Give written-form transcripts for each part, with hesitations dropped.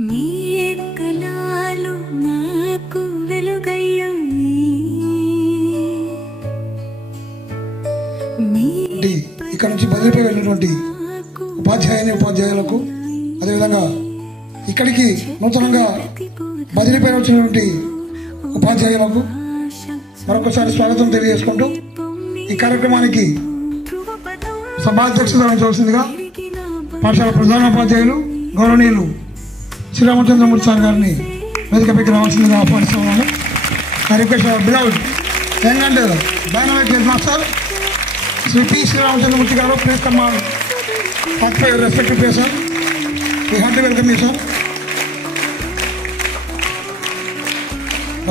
ఇక్కడ నుంచి బదిలీపై వెళ్ళినటువంటి ఉపాధ్యాయులకు అదేవిధంగా ఇక్కడికి నూతనంగా బదిలీపై వచ్చినటువంటి ఉపాధ్యాయులకు మరొకసారి స్వాగతం తెలియజేసుకుంటూ ఈ కార్యక్రమానికి సభాధ్యక్షత వహించవలసిందిగా పాఠశాల ప్రధానోపాధ్యాయులు గౌరవనీయులు శ్రీరామచంద్రమూర్తి సార్ గారిని వేదికపైకి రావాల్సిందిగా ఆహ్వానిస్తున్నాను. I request our beloved young and dynamic headmaster Sri P. Sriramachandramurthy garu, please come on up to your respective place, sir. We have to welcome you, sir.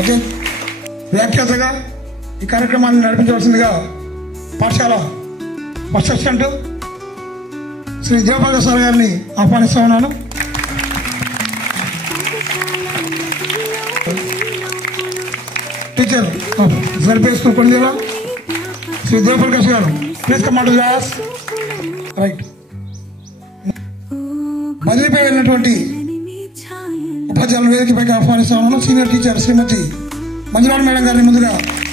Okay. వ్యాఖ్యాతగా ఈ కార్యక్రమాన్ని నడిపించవలసిందిగా పాఠశాల first assistant Shri Devapada sir గారిని ఆహ్వానిస్తా ఉన్నాను. Teacher సర్పేస్ కొండేలా Shri Devaprakash garu, please come to class. Right. బదిలీపై వెళ్ళినటువంటి ఉపాధ్యాయులను వేదికపైకి ఆహ్వానిస్తా ఉన్నాను. Senior teacher Shrimati Manjunath madam గారిని ముందుగా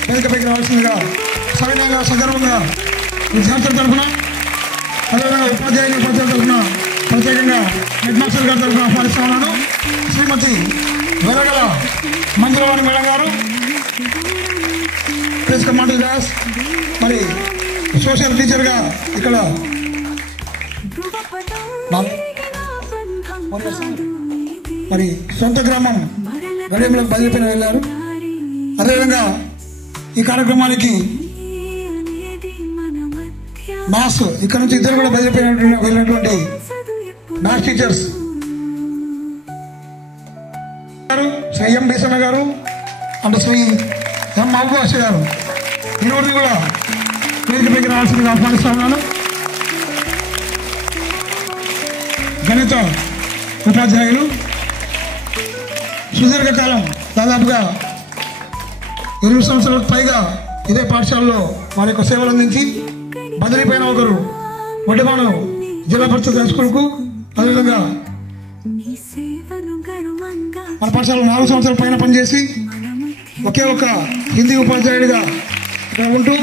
వేదికపైకి రావాల్సిందిగా సవినయంగా సందర్భంగా విద్యార్థుల తరఫున అదేవిధంగా ఉపాధ్యాయుల తరఫున ప్రత్యేకంగా హెడ్ మాస్టర్ గారి తరఫున ఆహ్వానిస్తా ఉన్నాను. శ్రీమతి వెరగల మంజులవాణి మేడం గారు, ప్లీజ్ కమ్ టు క్లాస్. మరి సోషల్ టీచర్గా ఇక్కడ మరి సొంత గ్రామం గడియంలో బదిలీపైన వెళ్ళారు. అదేవిధంగా ఈ కార్యక్రమానికి మ్యాథ్స్ ఇక్కడ నుంచి ఇద్దరు కూడా బదిలీపైన వెళ్ళినటువంటి maths teachers Shri M Beesanna గారు అండ్ శ్రీ ఎం మహబూబాష గారు, ఈరోజు కూడా వేదికపైకి రావాల్సిందిగా ఆహ్వానిస్తా ఉన్నాను. గణిత ఉపాధ్యాయులు సుదీర్ఘకాలం దాదాపుగా 20 సంవత్సరాలకు పైగా ఇదే పాఠశాలలో వారి యొక్క సేవలు అందించి బదిలీపైన ఒకరు వడ్డమాను జిల్లా పరిషత్ హై స్కూల్కు, అదేవిధంగా మన పాఠశాలలో 4 సంవత్సరాల పైన పనిచేసి ఒకే ఒక హిందీ ఉపాధ్యాయుడిగా ఇక్కడ ఉంటూ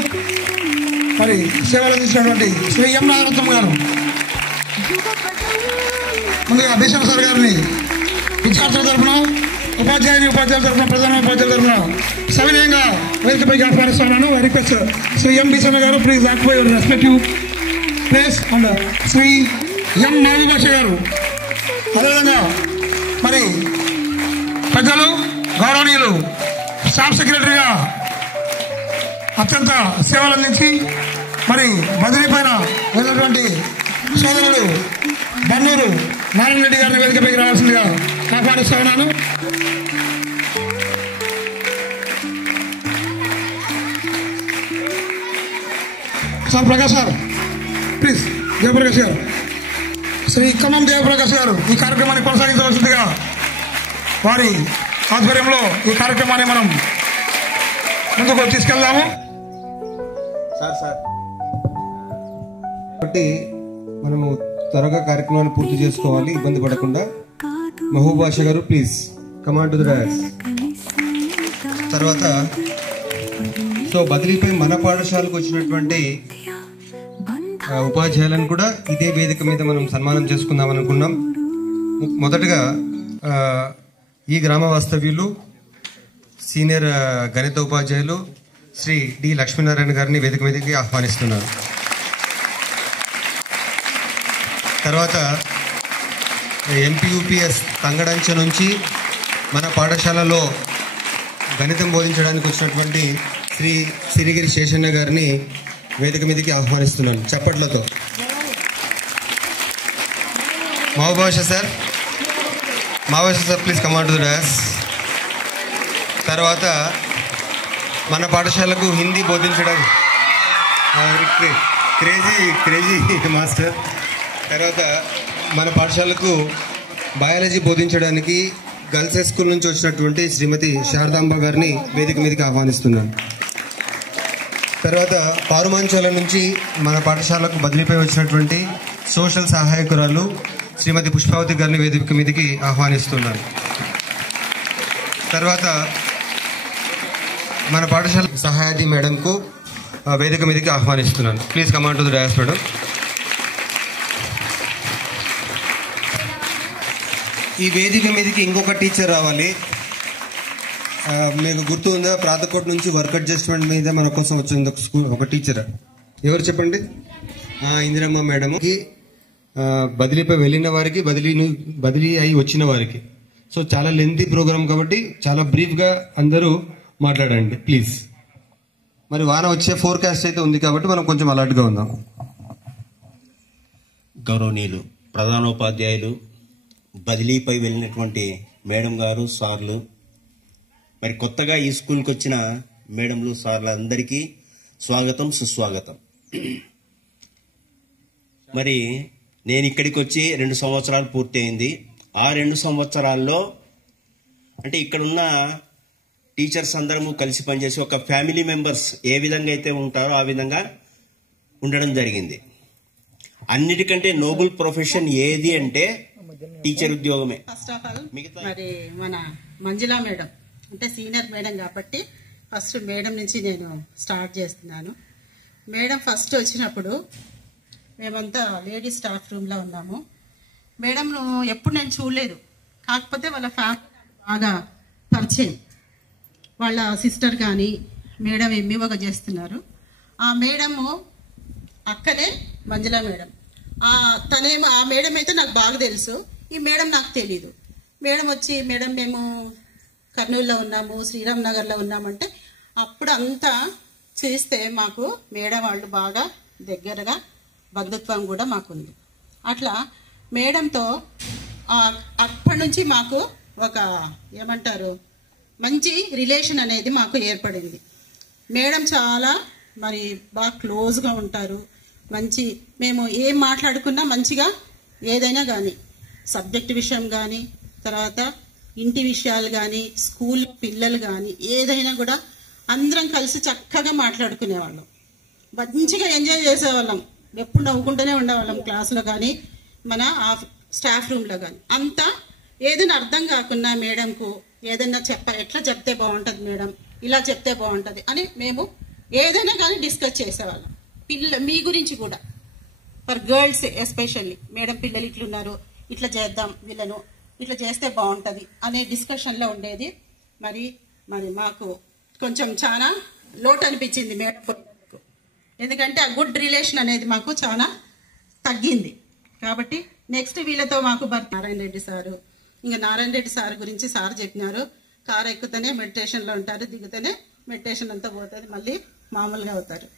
మరి సేవలు అందించినటువంటి శ్రీ ఎం నాగరత్నం గారు, ముందుగా భీషణ సార్ గారిని విద్యార్థుల తరఫున ఉపాధ్యాయుల తరఫున ప్రధాన ఉపాధ్యాయుల తరఫున సవినయంగా వేదికపైకి ఆహ్వానిస్తున్నాను. I request Shri M Beesanna garu, please occupy your respective place. And Shri M Mahabubasha garu, అదేవిధంగా మరి పెద్దలు గౌరవనీయులు స్టాఫ్ సెక్రటరీగా అత్యంత సేవలు అందించి మరి బదిలీ పైన వెళ్ళినటువంటి సోదరులు బన్నూరు నారాయణ రెడ్డి గారిని వేదికపైకి రావాల్సిందిగా ఆహ్వానిస్తా ఉన్నాను. Sir Prakash sir, please. Jayaprakash గారు, శ్రీ ఖమ్మం జయప్రకాష్ గారు ఈ కార్యక్రమాన్ని కొనసాగించవలసిందిగా వారి ఆధ్వర్యంలో ఈ కార్యక్రమాన్ని మనం ముందుకు తీసుకెళ్దాము. కాబట్టి మనము త్వరగా కార్యక్రమాన్ని పూర్తి చేసుకోవాలి, ఇబ్బంది పడకుండా. మహబూబాష గారు, please come on to the dais. తర్వాత సో బదిలీపై మన పాఠశాలకు వచ్చినటువంటి ఉపాధ్యాయులను కూడా ఇదే వేదిక మీద మనం సన్మానం చేసుకుందాం అనుకున్నాం. మొదటగా ఈ గ్రామ వాస్తవ్యులు సీనియర్ గణిత ఉపాధ్యాయులు శ్రీ డి లక్ష్మీనారాయణ గారిని వేదిక మీదకి ఆహ్వానిస్తున్నారు. తర్వాత ఎంపీయూపీఎస్ తంగడంచ నుంచి మన పాఠశాలలో గణితం బోధించడానికి వచ్చినటువంటి శ్రీ సిరిగిరి శేషన్న గారిని వేదిక మీదకి ఆహ్వానిస్తున్నాను చప్పట్లతో. Mahabubasha sir, please come on to the dais. తర్వాత మన పాఠశాలకు హిందీ బోధించడానికి క్రేజీ మాస్టర్. తర్వాత మన పాఠశాలకు బయాలజీ బోధించడానికి గర్ల్స్ హై స్కూల్ నుంచి వచ్చినటువంటి శ్రీమతి శారదాంబ గారిని వేదిక మీదకి ఆహ్వానిస్తున్నాను. తర్వాత పారుమాంచాల నుంచి మన పాఠశాలకు బదిలీపై వచ్చినటువంటి సోషల్ సహాయకురాలు శ్రీమతి పుష్పావతి గారిని వేదిక మీదకి ఆహ్వానిస్తున్నాను. తర్వాత మన పాఠశాల సహాయది మేడంకు వేదిక మీదకి ఆహ్వానిస్తున్నాను. Please command to the dais madam. ఈ వేదిక మీదకి ఇంకొక టీచర్ రావాలి. మీకు గుర్తు ఉందా, ప్రాతకోట్ నుంచి వర్క్ అడ్జస్ట్మెంట్ మీద మన కోసం వచ్చింది ఒక టీచర్. ఎవరు చెప్పండి? ఇందిరమ్మ మేడంకి బదిలీపై వెళ్ళిన వారికి, బదిలీ అయి వచ్చిన వారికి. సో చాలా లెంతీ ప్రోగ్రామ్ కాబట్టి చాలా బ్రీఫ్గా అందరూ మాట్లాడండి ప్లీజ్. మరి వాన వచ్చే ఫోర్కాస్ట్ అయితే ఉంది కాబట్టి మనం కొంచెం అలర్ట్గా ఉందాం. గౌరవనీయులు ప్రధానోపాధ్యాయులు, బదిలీపై వెళ్ళినటువంటి మేడం గారు, సార్లు, మరి కొత్తగా ఈ స్కూల్కి వచ్చిన మేడంలు, సార్లు అందరికీ స్వాగతం, సుస్వాగతం. మరి నేను ఇక్కడికి వచ్చి 2 సంవత్సరాలు పూర్తయింది. ఆ 2 సంవత్సరాల్లో అంటే ఇక్కడున్న టీచర్స్ అందరము కలిసి పనిచేసి ఒక ఫ్యామిలీ మెంబర్స్ ఏ విధంగా అయితే ఉంటారో ఆ విధంగా ఉండడం జరిగింది. అన్నిటికంటే నోబుల్ ప్రొఫెషన్ ఏది అంటే టీచర్ ఉద్యోగమే. ఫస్ట్ ఆఫ్ ఆల్ మరి మన మంజులా మేడం అంటే సీనియర్ మేడం కాబట్టి ఫస్ట్ మేడం నుంచి నేను స్టార్ట్ చేస్తున్నాను. మేడం ఫస్ట్ వచ్చినప్పుడు మేమంతా లేడీస్ స్టాఫ్ రూమ్లో ఉన్నాము. మేడంను ఎప్పుడు నేను చూడలేదు, కాకపోతే వాళ్ళ ఫ్యామిలీ బాగా పరిచయం. వాళ్ళ సిస్టర్ కానీ మేడం ఎంఈఓగా చేస్తున్నారు. ఆ మేడము అక్కనే మంజులా మేడం. తనేమో ఆ మేడం అయితే నాకు బాగా తెలుసు, ఈ మేడం నాకు తెలీదు. మేడం వచ్చి, మేడం మేము కర్నూలులో ఉన్నాము, శ్రీరామ్ నగర్లో ఉన్నామంటే అప్పుడు అంతా చేస్తే మాకు మేడం వాళ్ళు బాగా దగ్గరగా బంధుత్వం కూడా మాకుంది. అట్లా మేడంతో అప్పటి నుంచి మాకు ఒక ఏమంటారు మంచి రిలేషన్ అనేది మాకు ఏర్పడింది. మేడం చాలా మరి బాగా క్లోజ్గా ఉంటారు. మంచి మేము ఏం మాట్లాడుకున్నా మంచిగా ఏదైనా కానీ సబ్జెక్ట్ విషయం కానీ, తర్వాత ఇంటి విషయాలు కానీ, స్కూల్ పిల్లలు కానీ ఏదైనా కూడా అందరం కలిసి చక్కగా మాట్లాడుకునేవాళ్ళం. మంచిగా ఎంజాయ్ చేసేవాళ్ళం. ఎప్పుడు నవ్వుకుంటూనే ఉండేవాళ్ళం క్లాసులో కానీ, మన స్టాఫ్ రూమ్లో కానీ. అంతా ఏదైనా అర్థం కాకున్నా మేడంకు ఏదైనా ఎట్లా చెప్తే బాగుంటుంది మేడం, ఇలా చెప్తే బాగుంటుంది అని మేము ఏదైనా కానీ డిస్కస్ చేసేవాళ్ళం. మీ గురించి కూడా ఫర్ గర్ల్స్ ఎస్పెషల్లీ మేడం పిల్లలు ఇట్లున్నారు, ఇట్లా చేద్దాం, వీళ్ళను ఇట్లా చేస్తే బాగుంటుంది అనే డిస్కషన్లో ఉండేది. మరి మాకు కొంచెం చాలా లోటు అనిపించింది మేడం పోయినందుకు. ఎందుకంటే ఆ గుడ్ రిలేషన్ అనేది మాకు చాలా తగ్గింది. కాబట్టి నెక్స్ట్ వీళ్ళతో మాకు నారాయణ రెడ్డి సారు, ఇంకా నారాయణ రెడ్డి సార్ గురించి సార్ చెప్పినారు. కారు ఎక్కుతేనే మెడిటేషన్లో ఉంటారు, దిగుతూనే మెడిటేషన్ అంతా పోతుంది, మళ్ళీ మామూలుగా అవుతారు.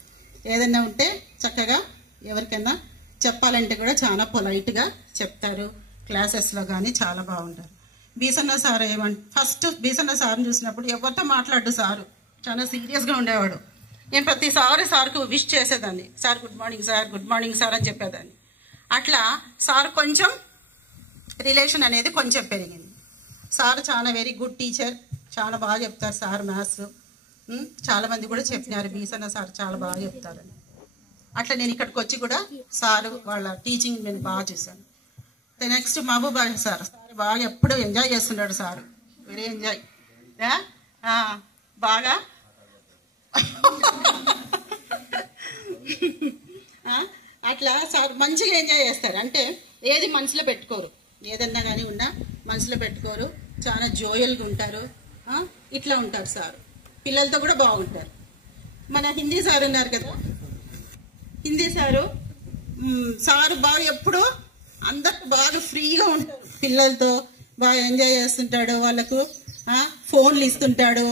ఏదైనా ఉంటే చక్కగా ఎవరికైనా చెప్పాలంటే కూడా చాలా పొలైట్గా చెప్తారు. క్లాసెస్లో కానీ చాలా బాగుంటారు. బీసన్న సార్ ఫస్ట్ బీసన్న సార్ని చూసినప్పుడు ఎవరితో మాట్లాడు సారు చాలా సీరియస్గా ఉండేవాడు. నేను ప్రతిసారి సార్కు విష్ చేసేదాన్ని, sir good morning sir, good morning sir అని చెప్పేదాన్ని. అట్లా సార్ కొంచెం రిలేషన్ అనేది కొంచెం పెరిగింది. సార్ చాలా వెరీ గుడ్ టీచర్, చాలా బాగా చెప్తారు సార్ మ్యాథ్స్. చాలా మంది కూడా చెప్పినారు బీసన్న సార్ చాలా బాగా చెప్తారని. అట్లా నేను ఇక్కడికి వచ్చి కూడా సార్ వాళ్ళ టీచింగ్ నేను బాగా చూశాను. నెక్స్ట్ మహబూబ్ అలీ సార్ బాగా ఎప్పుడూ ఎంజాయ్ చేస్తున్నాడు సార్, వెరీ ఎంజాయ్ బాగా అట్లా సార్ మంచిగా ఎంజాయ్ చేస్తారు. అంటే ఏది మనసులో పెట్టుకోరు, ఏదన్నా కానీ ఉన్నా మనసులో పెట్టుకోరు, చాలా జోయల్గా ఉంటారు. ఇట్లా ఉంటారు సార్. పిల్లలతో కూడా బాగుంటారు. మన హిందీ సార్ ఉన్నారు కదా, హిందీ సారు బాగా ఎప్పుడు అందరికి బాగా ఫ్రీగా ఉంటారు. పిల్లలతో బాగా ఎంజాయ్ చేస్తుంటాడు, వాళ్ళకు ఫోన్లు ఇస్తుంటాడు.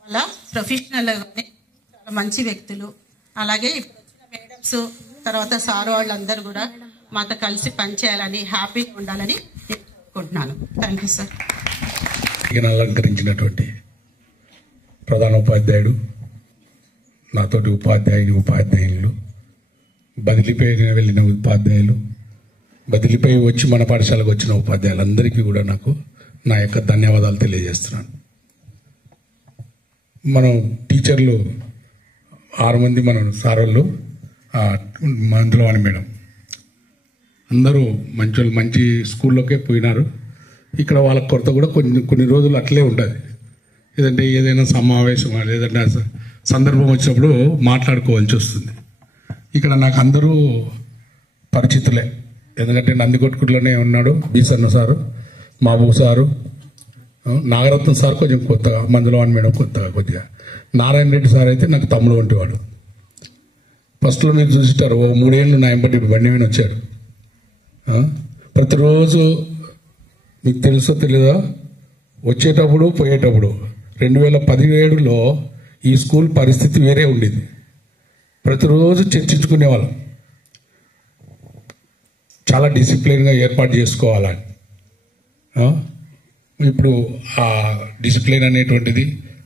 వాళ్ళ ప్రొఫెషనల్ కానీ చాలా మంచి వ్యక్తులు. అలాగే ఇప్పుడు వచ్చిన మేడమ్స్ తర్వాత సార్ వాళ్ళందరూ కూడా మాతో కలిసి పనిచేయాలని, హ్యాపీగా ఉండాలని కోరుకుంటున్నాను. Thank you sir. అలంకరించినటువంటి ప్రధానోపాధ్యాయుడు, నాతోటి ఉపాధ్యాయులు, బదిలీపై వెళ్ళిన ఉపాధ్యాయులు, బదిలీపై వచ్చి మన పాఠశాలకు వచ్చిన ఉపాధ్యాయులందరికీ కూడా నాకు నా యొక్క ధన్యవాదాలు తెలియజేస్తున్నాను. మనం టీచర్లు 6 మంది, మనం సార్ వాళ్ళు, మందులవాణి మేడం, అందరూ మంచి స్కూల్లోకే పోయినారు. ఇక్కడ వాళ్ళ కొరత కూడా కొన్ని రోజులు అట్లే ఉంటుంది. ఏదైనా సమావేశం ఏదైనా సందర్భం వచ్చినప్పుడు మాట్లాడుకోవాల్సి వస్తుంది. ఇక్కడ నాకు అందరూ పరిచితులే. ఎందుకంటే నందికొట్కూరులోనే ఉన్నాడు Beesanna sir, Mahaboob sir, Nagaratnam sir కొంచెం కొత్తగా, మంజులవాణి మేడం కొద్దిగా, నారాయణ రెడ్డి సార్ అయితే నాకు తమ్ముడు వంటి వాడు. ఫస్ట్లో మీరు చూసిటారు, 3 ఏళ్ళు నా ఎంబడి బండి మీద వచ్చాడు. ప్రతిరోజు మీకు తెలుసో తెలీదో వచ్చేటప్పుడు పోయేటప్పుడు 2017లో ఈ స్కూల్ పరిస్థితి వేరే ఉండేది. ప్రతిరోజు చర్చించుకునేవాళ్ళం, చాలా డిసిప్లిన్గా ఏర్పాటు చేసుకోవాలని. ఇప్పుడు ఆ డిసిప్లిన్ అనేటువంటిది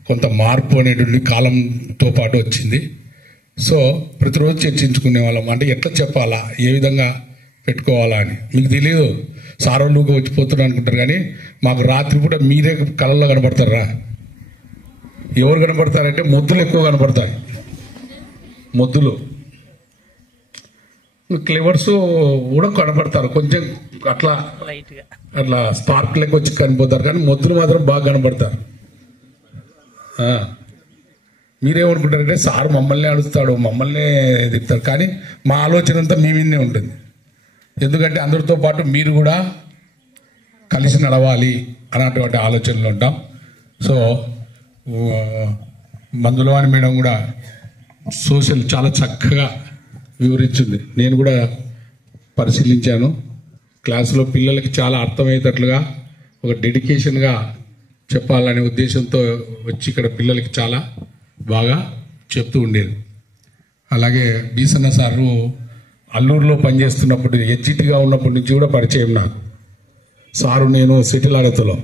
కొంత మార్పు అనేటువంటి కాలంతో పాటు వచ్చింది. సో ప్రతిరోజు చర్చించుకునే వాళ్ళం, అంటే ఎట్లా చెప్పాలా, ఏ విధంగా పెట్టుకోవాలా అని. మీకు తెలియదు, సారోళ్ళుగా వచ్చిపోతున్నారు అనుకుంటారు, కానీ మాకు రాత్రిపూట మీరే కళల్లో కనపడతారా? ఎవరు కనపడతారంటే మొద్దులు ఎక్కువ కనపడతారు. మొద్దులు, క్లివర్స్ కూడా కనపడతారు, కొంచెం అట్లా స్పార్క్ లెక్క వచ్చి కనిపోతారు, కానీ మొద్దులు మాత్రం బాగా కనపడతారు. మీరేమనుకుంటారంటే సార్ మమ్మల్ని అడుగుతాడు, మమ్మల్ని తిప్పుతాడు, కానీ మా ఆలోచన అంతా మీ మీదనే ఉంటుంది. ఎందుకంటే అందరితో పాటు మీరు కూడా కలిసి నడవాలి అన్నటువంటి ఆలోచనలు ఉంటాం. సో మంజులవాణి మేడం కూడా సోషల్ చాలా చక్కగా వివరించింది. నేను కూడా పరిశీలించాను. క్లాసులో పిల్లలకి చాలా అర్థమయ్యేటట్లుగా ఒక డెడికేషన్గా చెప్పాలనే ఉద్దేశంతో వచ్చి ఇక్కడ పిల్లలకి చాలా బాగా చెప్తూ ఉండేది. అలాగే బీసన్న సారు అల్లూరులో పనిచేస్తున్నప్పుడు, హెచ్జిటిగా ఉన్నప్పటి నుంచి కూడా పరిచయం నాకు. సారు నేను సిటీల ఆడతలో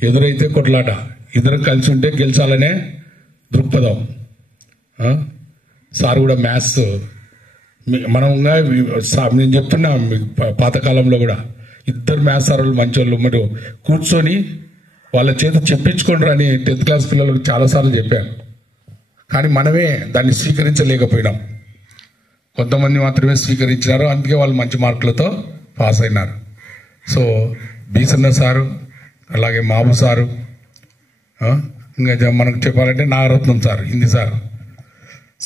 ఎదురైతే కొట్లాట, ఇద్దరం కలిసి ఉంటే గెలిచాలనే దృక్పథం. సార్ కూడా మ్యాథ్స్ మనంగా నేను చెప్తున్నా, పాతకాలంలో కూడా ఇద్దరు మ్యాథ్స్ సార్లు మంచోళ్ళు, మరి కూర్చొని వాళ్ళ చేత చెప్పించుకోండి అని 10th క్లాస్ పిల్లలకు చాలాసార్లు చెప్పాను. కానీ మనమే దాన్ని స్వీకరించలేకపోయినాం. కొంతమంది మాత్రమే స్వీకరించినారు, అందుకే వాళ్ళు మంచి మార్కులతో పాస్ అయినారు. సో బీసన్న సారు, అలాగే మాబు సారు, ఇంకా మనకు చెప్పాలంటే నాగరత్నం సార్, హిందీ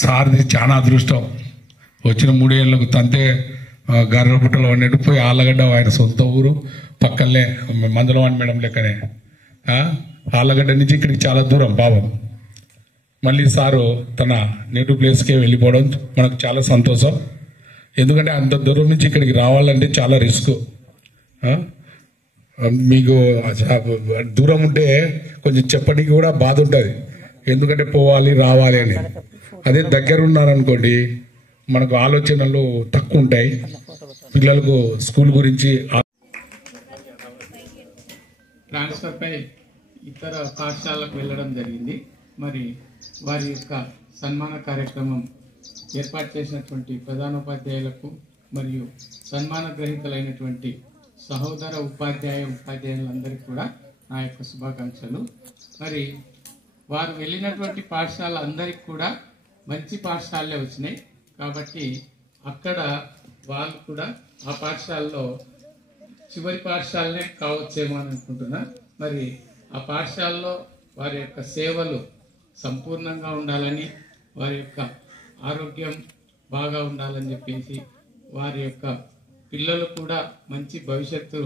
సార్ది చాలా అదృష్టం. వచ్చిన 3 ఏళ్ళకు తంతే గర్రపుట్టలో ఉన్నట్టు పోయి ఆళ్ళగడ్డ ఆయన సొంత ఊరు పక్కనే, మంజులవాణి మేడం లెక్కనే. ఆళ్ళగడ్డ నుంచి ఇక్కడికి చాలా దూరం పాపం. మళ్ళీ సారు తన నేటివ్ ప్లేస్కే వెళ్ళిపోవడం మనకు చాలా సంతోషం. ఎందుకంటే అంత దూరం నుంచి ఇక్కడికి రావాలంటే చాలా రిస్క్. మీకు దూరం ఉంటే కొంచెం చెప్పడానికి కూడా బాధ ఉంటుంది, ఎందుకంటే పోవాలి రావాలి అని. అదే దగ్గర ఉన్నారనుకోండి, మనకు ఆలోచనలు తక్కువ ఉంటాయి. పిల్లలకు స్కూల్ గురించి ట్రాన్స్ఫర్ పై ఇతర పాఠశాలకు వెళ్ళడం జరిగింది. మరి వారి యొక్క సన్మాన కార్యక్రమం ఏర్పాటు చేసినటువంటి ప్రధానోపాధ్యాయులకు మరియు సన్మాన గ్రహీతలైనటువంటి సహోదర ఉపాధ్యాయులందరికీ కూడా నా యొక్క శుభాకాంక్షలు. మరి వారు వెళ్ళినటువంటి పాఠశాల అందరికి కూడా మంచి పాఠశాలలే వచ్చినాయి. కాబట్టి అక్కడ వాళ్ళు కూడా ఆ పాఠశాలలో చివరి పాఠశాలనే కావచ్చేమో అని అనుకుంటున్నా. మరి ఆ పాఠశాలలో వారి యొక్క సేవలు సంపూర్ణంగా ఉండాలని, వారి యొక్క ఆరోగ్యం బాగా ఉండాలని చెప్పేసి, వారి యొక్క పిల్లలు కూడా మంచి భవిష్యత్తు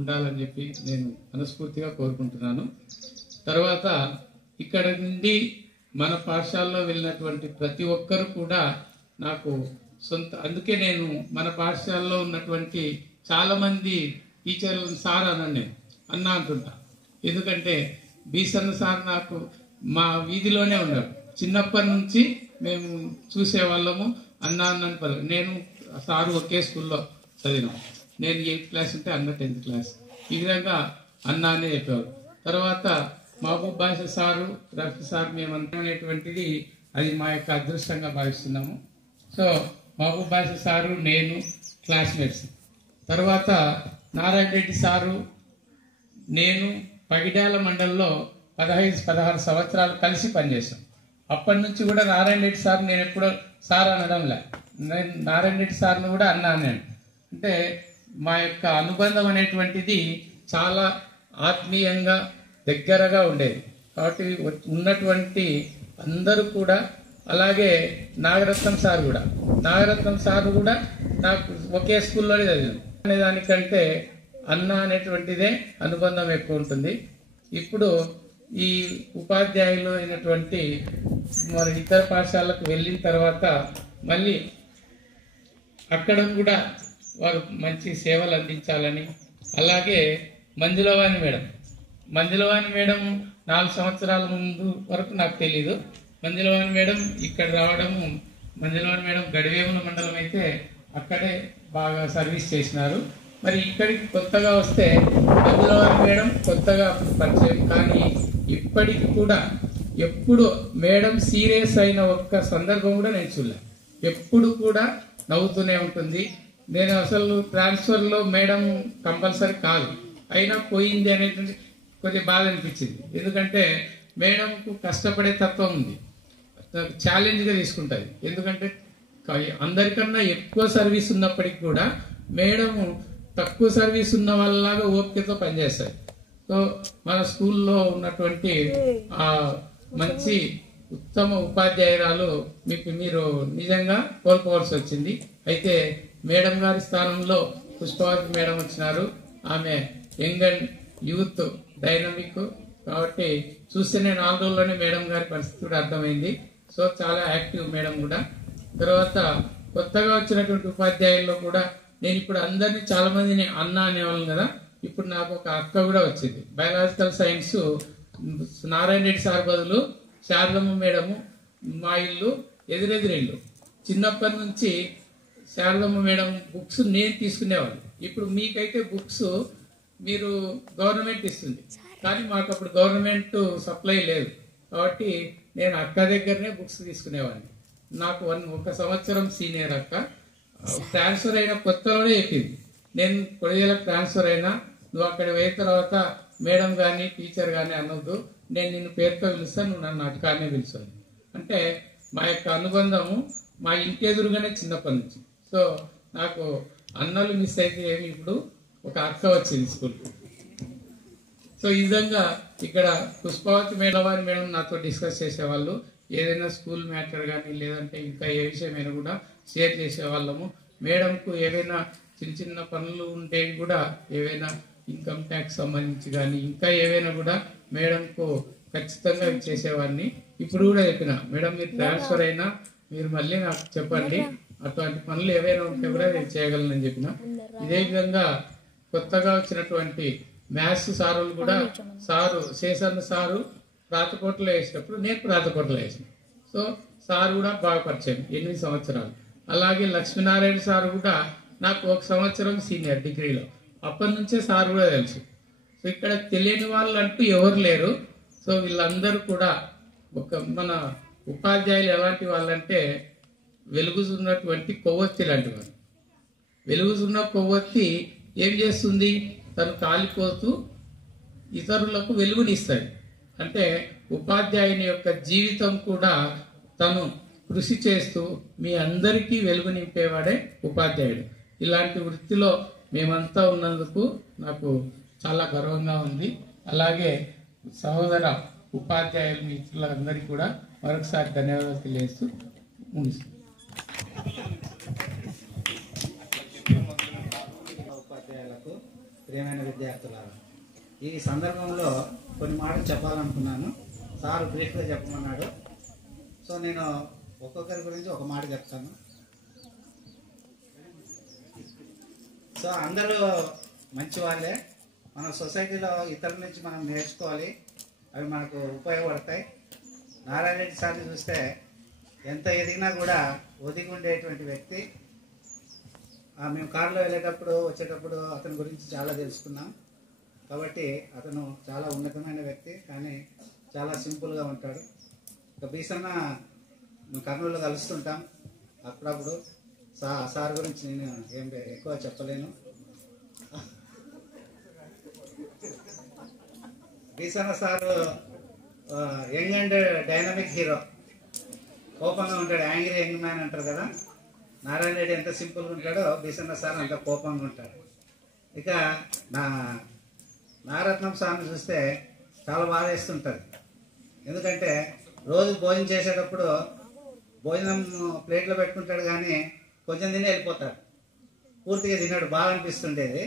ఉండాలని చెప్పి నేను మనస్ఫూర్తిగా కోరుకుంటున్నాను. తర్వాత ఇక్కడ నుండి మన పాఠశాలలో వెళ్ళినటువంటి ప్రతి ఒక్కరు కూడా నాకు అందుకే నేను మన పాఠశాలలో ఉన్నటువంటి చాలా మంది టీచర్లను సార్ అన్నా అంటుంటా. ఎందుకంటే బీసన్న సార్ నాకు మా వీధిలోనే ఉన్నాడు. చిన్నప్పటి నుంచి మేము చూసేవాళ్ళము. అన్నాను పలు, నేను సారు ఒకే స్కూల్లో చదివినాం. నేను 8th క్లాస్ ఉంటే అన్న 10th క్లాస్. ఈ విధంగా అన్న అనే చెప్పేవారు. తర్వాత మహబూబ్ బాషా సారు, రఫీ సార్ మేమంతా అనేటువంటిది అది మా యొక్క అదృష్టంగా భావిస్తున్నాము. సో మహబూబ్ బాషా సారు, నేను క్లాస్మేట్స్. తర్వాత నారాయణ రెడ్డి సారు, నేను పగిడ్యాల మండలంలో 15-16 సంవత్సరాలు కలిసి పనిచేశాం. అప్పటి నుంచి కూడా నారాయణ రెడ్డి సార్ నేను ఎప్పుడో సార్ అనడంలే, నేను నారాయణ రెడ్డి సార్ను కూడా అన్నాను నేను. అంటే మా యొక్క అనుబంధం అనేటువంటిది చాలా ఆత్మీయంగా దగ్గరగా ఉండేది. కాబట్టి ఉన్నటువంటి అందరూ కూడా, అలాగే నాగరత్నం సార్ కూడా నాకు ఒకే స్కూల్లోనే చదివాను అనే దానికంటే అన్న అనేటువంటిదే అనుబంధం ఎక్కువ ఉంటుంది. ఇప్పుడు ఈ ఉపాధ్యాయులు అయినటువంటి మరి ఇతర పాఠశాలకు వెళ్ళిన తర్వాత మళ్ళీ అక్కడ కూడా వారు మంచి సేవలు అందించాలని, అలాగే మంజులవాణి మేడం 4 సంవత్సరాల ముందు వరకు నాకు తెలీదు. మంజులవాణి మేడం ఇక్కడ రావడము, మంజులవాణి మేడం గడివేముల మండలం అయితే అక్కడే బాగా సర్వీస్ చేసినారు. మరి ఇక్కడికి కొత్తగా వస్తే మంజులవాణి మేడం కొత్తగా పరిచయం, కానీ ఇప్పటికి కూడా ఎప్పుడు మేడం సీరియస్ అయిన ఒక్క సందర్భం కూడా నేను చూడలే. ఎప్పుడు కూడా నవ్వుతూనే ఉంటుంది. నేను అసలు ట్రాన్స్ఫర్లో మేడం కంపల్సరీ కాదు, అయినా పోయింది అనేటువంటి కొద్దిగా బాధ అనిపించింది. ఎందుకంటే మేడంకు కష్టపడే తత్వం ఉంది, ఛాలెంజ్గా తీసుకుంటుంది. ఎందుకంటే అందరికన్నా ఎక్కువ సర్వీస్ ఉన్నప్పటికీ కూడా మేడము తక్కువ సర్వీస్ ఉన్న వాళ్ళలాగా ఓపికతో పనిచేస్తారు. సో మన స్కూల్లో ఉన్నటువంటి ఆ మంచి ఉత్తమ ఉపాధ్యాయురాలు మీరు నిజంగా కోల్పోవాల్సి వచ్చింది. అయితే మేడం గారి స్థానంలో పుష్పవతి మేడం వచ్చినారు. ఆమె యంగ్ అండ్ యూత్ డైనమిక్ కాబట్టి చూస్తేనే 4 రోజుల్లోనే మేడం గారి పరిస్థితి కూడా అర్థమైంది. సో చాలా యాక్టివ్ మేడం కూడా. తర్వాత కొత్తగా వచ్చినటువంటి ఉపాధ్యాయుల్లో కూడా నేను ఇప్పుడు అందరినీ చాలా మందిని అన్న అనేవాళ్ళం కదా, ఇప్పుడు నాకు ఒక అక్క కూడా వచ్చింది. Biological science Narayana Reddy sir బదులు శారదమ్మ మేడము, మా ఇల్లు ఎదురెదురిల్లు. చిన్నప్పటి నుంచి శారదమ్మ మేడం బుక్స్ నేను తీసుకునేవాళ్ళు. ఇప్పుడు మీకైతే బుక్స్ మీరు గవర్నమెంట్ ఇస్తుంది, కానీ మాకు అప్పుడు గవర్నమెంట్ సప్లై లేదు. కాబట్టి నేను అక్క దగ్గరనే బుక్స్ తీసుకునేవాడిని. నాకు 1 సంవత్సరం సీనియర్ అక్క. ట్రాన్స్ఫర్ అయిన కొత్తలోనే చెప్పింది, నేను కొడియాలకు ట్రాన్స్ఫర్ అయినా నువ్వు అక్కడ పోయిన తర్వాత మేడం కానీ టీచర్ కానీ అనొద్దు, నేను నిన్ను పేరుతో పిలుస్తాను, నువ్వు నన్ను అక్క అనే పిలుస్తాను. అంటే మా యొక్క అనుబంధము మా ఇంటి ఎదురుగానే చిన్నప్పటి నుంచి. సో నాకు అన్నలు మిస్ అయితే ఏమి, ఇప్పుడు ఒక అక్క వచ్చింది స్కూల్కి. సో ఈ విధంగా ఇక్కడ పుష్పవతి మేడం నాతో డిస్కస్ చేసేవాళ్ళు. ఏదైనా స్కూల్ మ్యాటర్ కానీ లేదంటే ఇంకా ఏ విషయమైనా కూడా షేర్ చేసేవాళ్ళము. మేడంకు ఏవైనా చిన్న పనులు ఉంటే కూడా, ఏవైనా ఇన్కమ్ ట్యాక్స్ సంబంధించి కానీ ఇంకా ఏవైనా కూడా మేడంకు ఖచ్చితంగా చేసేవాడిని. ఇప్పుడు కూడా చెప్పిన మేడం, మీరు ట్రాన్స్ఫర్ అయినా మీరు మళ్ళీ నాకు చెప్పండి, అటువంటి పనులు ఏవైనా ఉంటే కూడా నేను చేయగలనని చెప్పిన. ఇదే విధంగా కొత్తగా వచ్చినటువంటి మ్యాథ్స్ సారులు కూడా, శేషన్న సారు రాతకోటలో వేసినప్పుడు నేను రాతకోటలో వేసిన. సో సార్ కూడా బాగా పరిచయం 8 సంవత్సరాలు. అలాగే లక్ష్మీనారాయణ సార్ కూడా నాకు 1 సంవత్సరం సీనియర్ డిగ్రీలో, అప్పటి నుంచే సార్ కూడా తెలుసు. సో ఇక్కడ తెలియని వాళ్ళు అంటూ ఎవరు లేరు. సో వీళ్ళందరూ కూడా మన ఉపాధ్యాయులు ఎలాంటి వాళ్ళంటే వెలుగుతున్నటువంటి కొవ్వొత్తి లాంటి వాళ్ళు. వెలుగుతున్న కొవ్వొత్తి ఏం చేస్తుంది, తను కాలిపోతూ ఇతరులకు వెలుగునిస్తాడు. అంటే ఉపాధ్యాయుని యొక్క జీవితం కూడా తను కృషి చేస్తూ మీ అందరికీ వెలుగు నింపేవాడే ఉపాధ్యాయుడు. ఇలాంటి వృత్తిలో మేమంతా ఉన్నందుకు నాకు చాలా గర్వంగా ఉంది. అలాగే సహోదర ఉపాధ్యాయుల మిత్రులందరికీ కూడా మరొకసారి ధన్యవాదాలు తెలియజేస్తూ ముగిస్తున్నాను. ఉపాధ్యాయులకు, ప్రియమైన విద్యార్థులారా, ఈ సందర్భంలో కొన్ని మాటలు చెప్పాలనుకున్నాను. సార్ బ్రీఫ్గా చెప్పమన్నాడు. సో నేను ఒక్కొక్కరి గురించి ఒక మాట చెప్తాను. సో అందరూ మంచి వాళ్ళే. మన సొసైటీలో ఇతరుల నుంచి మనం నేర్చుకోవాలి, అవి మనకు ఉపయోగపడతాయి. నారాయణ రెడ్డి సార్ని చూస్తే ఎంత ఎదిగినా కూడా ఒదిగి ఉండేటువంటి వ్యక్తి. మేము కారులో వెళ్ళేటప్పుడు వచ్చేటప్పుడు అతని గురించి చాలా తెలుసుకున్నాం. కాబట్టి అతను చాలా ఉన్నతమైన వ్యక్తి, కానీ చాలా సింపుల్గా ఉంటాడు. ఇక బీసన్న కర్నూలులో కలుస్తుంటాం అప్పుడప్పుడు. సార్ గురించి నేను ఏం ఎక్కువ చెప్పలేను. Beesanna sir young and dynamic hero. కోపంగా ఉంటాడు, యాంగ్రీ యంగ్ మ్యాన్ అంటారు కదా. నారాయణ రెడ్డి ఎంత సింపుల్గా ఉంటాడో బీసన్న సార్ అంత కోపంగా ఉంటాడు. ఇక నారత్నం సార్ని చూస్తే చాలా బాగా వేస్తుంటుంది. ఎందుకంటే రోజు భోజనం చేసేటప్పుడు భోజనం ప్లేట్లో పెట్టుకుంటాడు కానీ కొంచెం తిని వెళ్ళిపోతాడు, పూర్తిగా తిన్నాడు. బాగా అనిపిస్తుండేది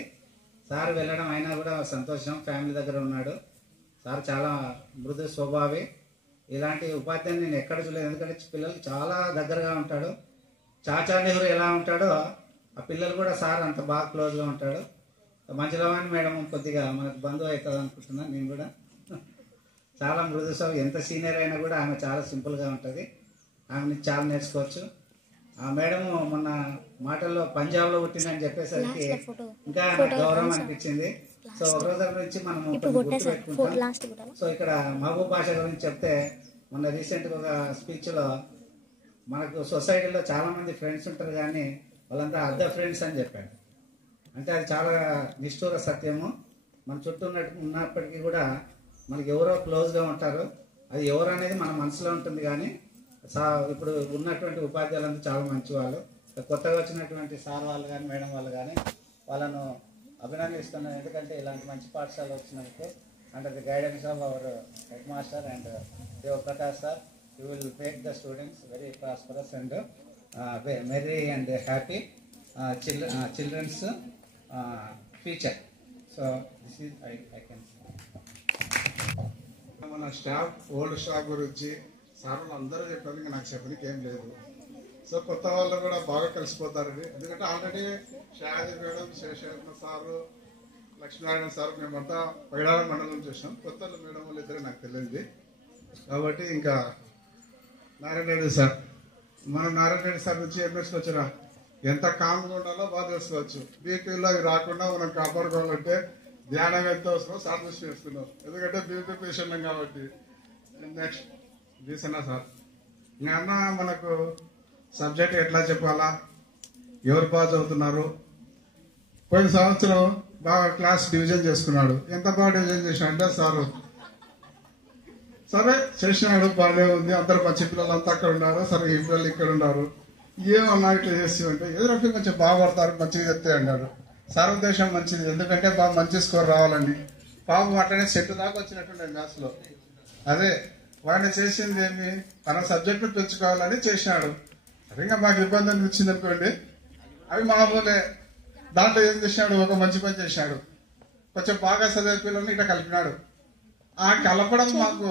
సార్ వెళ్ళడం. అయినా కూడా సంతోషం, ఫ్యామిలీ దగ్గర ఉన్నాడు సార్. చాలా మృదు స్వభావి. ఇలాంటి ఉపాధ్యాయుని నేను ఎక్కడ చూడలేదు. ఎందుకంటే పిల్లలు చాలా దగ్గరగా ఉంటాడు. చాచా నెహ్రూ ఎలా ఉంటాడో ఆ పిల్లలు కూడా సార్ అంత బాగా క్లోజ్గా ఉంటాడు. మంజులవాణి మేడం కొద్దిగా మనకు బంధువు అవుతుంది అనుకుంటున్నాను నేను కూడా. చాలా మృదు స్వభావం. ఎంత సీనియర్ అయినా కూడా ఆమె చాలా సింపుల్గా ఉంటుంది. ఆమె నుంచి చాలా నేర్చుకోవచ్చు. ఆ మేడం మొన్న మాటల్లో పంజాబ్లో పుట్టిందని చెప్పేసరికి ఇంకా గౌరవం అనిపించింది. సో ఒక రోజు గురించి మనం గుర్తుపెట్టుకుంటాం. సో ఇక్కడ మహబూబ్ భాష గురించి చెప్తే మొన్న రీసెంట్గా ఒక స్పీచ్లో మనకు సొసైటీలో చాలామంది ఫ్రెండ్స్ ఉంటారు కానీ వాళ్ళంతా అద్దె ఫ్రెండ్స్ అని చెప్పాడు. అంటే అది చాలా నిష్ఠూర సత్యము. మన చుట్టూ ఉన్నప్పటికీ కూడా మనకి ఎవరో క్లోజ్గా ఉంటారు. అది ఎవరు అనేది మన మనసులో ఉంటుంది. కానీ ఇప్పుడు ఉన్నటువంటి ఉపాధ్యాయులంతా చాలా మంచి వాళ్ళు. కొత్తగా వచ్చినటువంటి సార్ వాళ్ళు కానీ మేడం వాళ్ళు కానీ వాళ్ళను అభినందిస్తున్నాను. ఎందుకంటే ఇలాంటి మంచి పాఠశాల వచ్చినందుకు under the guidance of our headmaster and Devaprakash sir, you will make the students very prosperous and merry and happy children's future. So this is I can. మన స్టాఫ్ ఓల్డ్ స్టాఫ్ గురించి సార్లు అందరూ చెప్పారు, ఇంకా నాకు చెప్పడానికి ఏం లేదు. సో కొత్త వాళ్ళు కూడా బాగా కలిసిపోతారని. ఎందుకంటే already Shadi madam, Sesharatna sir, Lakshminarayana sir మేమంతా పైడాల మండలం చేసాం. కొత్త మేడం వాళ్ళు ఇద్దరే నాకు తెలియదు. కాబట్టి ఇంకా నారాయణ రెడ్డి సార్, మనం నారాయణ రెడ్డి సార్ నుంచి ఏం నేర్చుకోవచ్చురా, ఎంత కామ్గా ఉండాలో బాగా తెలుసుకోవచ్చు. బీపీలో అవి రాకుండా మనం కాపాడుకోవాలంటే ధ్యానం ఎంత అవసరం సార్ దృష్టి చేస్తున్నాం. ఎందుకంటే బీపీ పేషెంట్ కాబట్టి. నెక్స్ట్ బీసన్న సార్, ఇంకా అన్న మనకు సబ్జెక్ట్ ఎట్లా చెప్పాలా, ఎవరు బాగా చదువుతున్నారు. పోయిన సంవత్సరం బాగా క్లాస్ డివిజన్ చేసుకున్నాడు. ఎంత బాగా డివిజన్ చేసినా అంటే సారు సరే చేసినాడు, బాగానే ఉంది, అందరు మంచి పిల్లలు అంతా అక్కడ ఉన్నారు, సరే ఈ పిల్లలు ఇక్కడ ఉన్నారు, ఏమన్నా ఇట్లా చేసి అంటే ఎదురు కొంచెం బాగా పడతారు, మంచిగా చెప్తే అన్నాడు. సార్ ఉద్దేశం మంచిది, ఎందుకంటే బాగా మంచి స్కోర్ రావాలని. పాపం అట్లనే సెట్ దాకా వచ్చినట్టుండే మ్యాథ్స్ లో. అదే వాడిని చేసింది ఏమి, తన సబ్జెక్టు పెంచుకోవాలని చేసినాడు. సరిగ్గా మాకు ఇబ్బంది అనిపించింది అనుకోండి, అవి మామూలే. దాంట్లో ఏం చేసినాడు, ఒక మంచి పని చేసినాడు, కొంచెం బాగా చదివే పిల్లల్ని ఇట్లా కలిపినాడు. ఆ కలపడం మాకు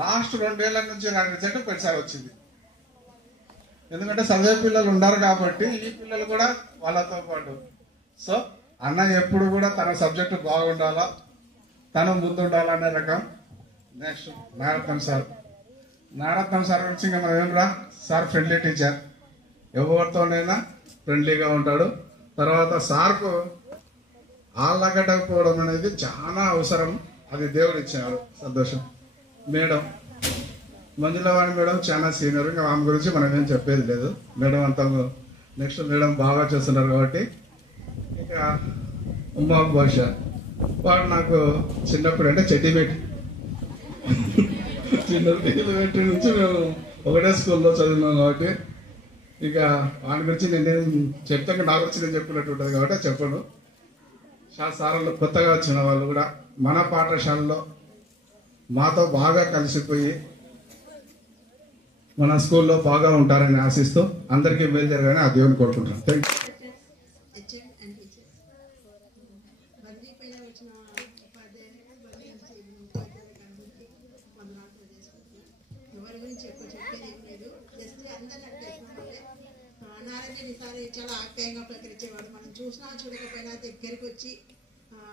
లాస్ట్ 2 ఏళ్ల నుంచి 2 రిజల్ట్ పెంచాలి వచ్చింది. ఎందుకంటే చదివే పిల్లలు ఉన్నారు కాబట్టి ఈ పిల్లలు కూడా వాళ్ళతో పాటు. సో అన్న ఎప్పుడు కూడా తన సబ్జెక్టు బాగుండాలా, తను ముందుండాలనే రకం. Next Naratnam sir. Naratnam sir గురించి ఇంకా మనం ఏం రా, సార్ ఫ్రెండ్లీ టీచర్, ఎవరితోనైనా ఫ్రెండ్లీగా ఉంటాడు. తర్వాత సార్కు ఆళ్ళగడ్డకపోవడం అనేది చాలా అవసరం, అది దేవుడు ఇచ్చినాడు. సంతోషం. మేడం మంజులవాణి మేడం చాలా సీనియర్, ఇంకా ఆమె గురించి మనం ఏం చెప్పేది లేదు. మేడం అంతా నెక్స్ట్ మేడం బాగా చేస్తున్నారు కాబట్టి. ఇంకా ఉమ్మా భాష, వాడు నాకు చిన్నప్పుడు అంటే చెట్టిబెట్టి చిన్నపెట్టి నుంచి మేము ఒకటే స్కూల్లో చదివినాం కాబట్టి ఇక వాడి గురించి నేనేం చెప్తాను, నా గురించి నేను చెప్పినట్టు ఉంటుంది కాబట్టి చెప్పను. సార్లు కొత్తగా వచ్చిన వాళ్ళు కూడా మన పాఠశాలలో మాతో బాగా కలిసిపోయి మన స్కూల్లో బాగా ఉంటారని ఆశిస్తూ అందరికీ మేలు జరగాలని ఆ దేవుని కోరుకుంటున్నాను. Thank you. చాలా ఆప్యాయంగా పలకరించేవాడు. మనం చూసినా చూడకపోయినా దగ్గరికి వచ్చి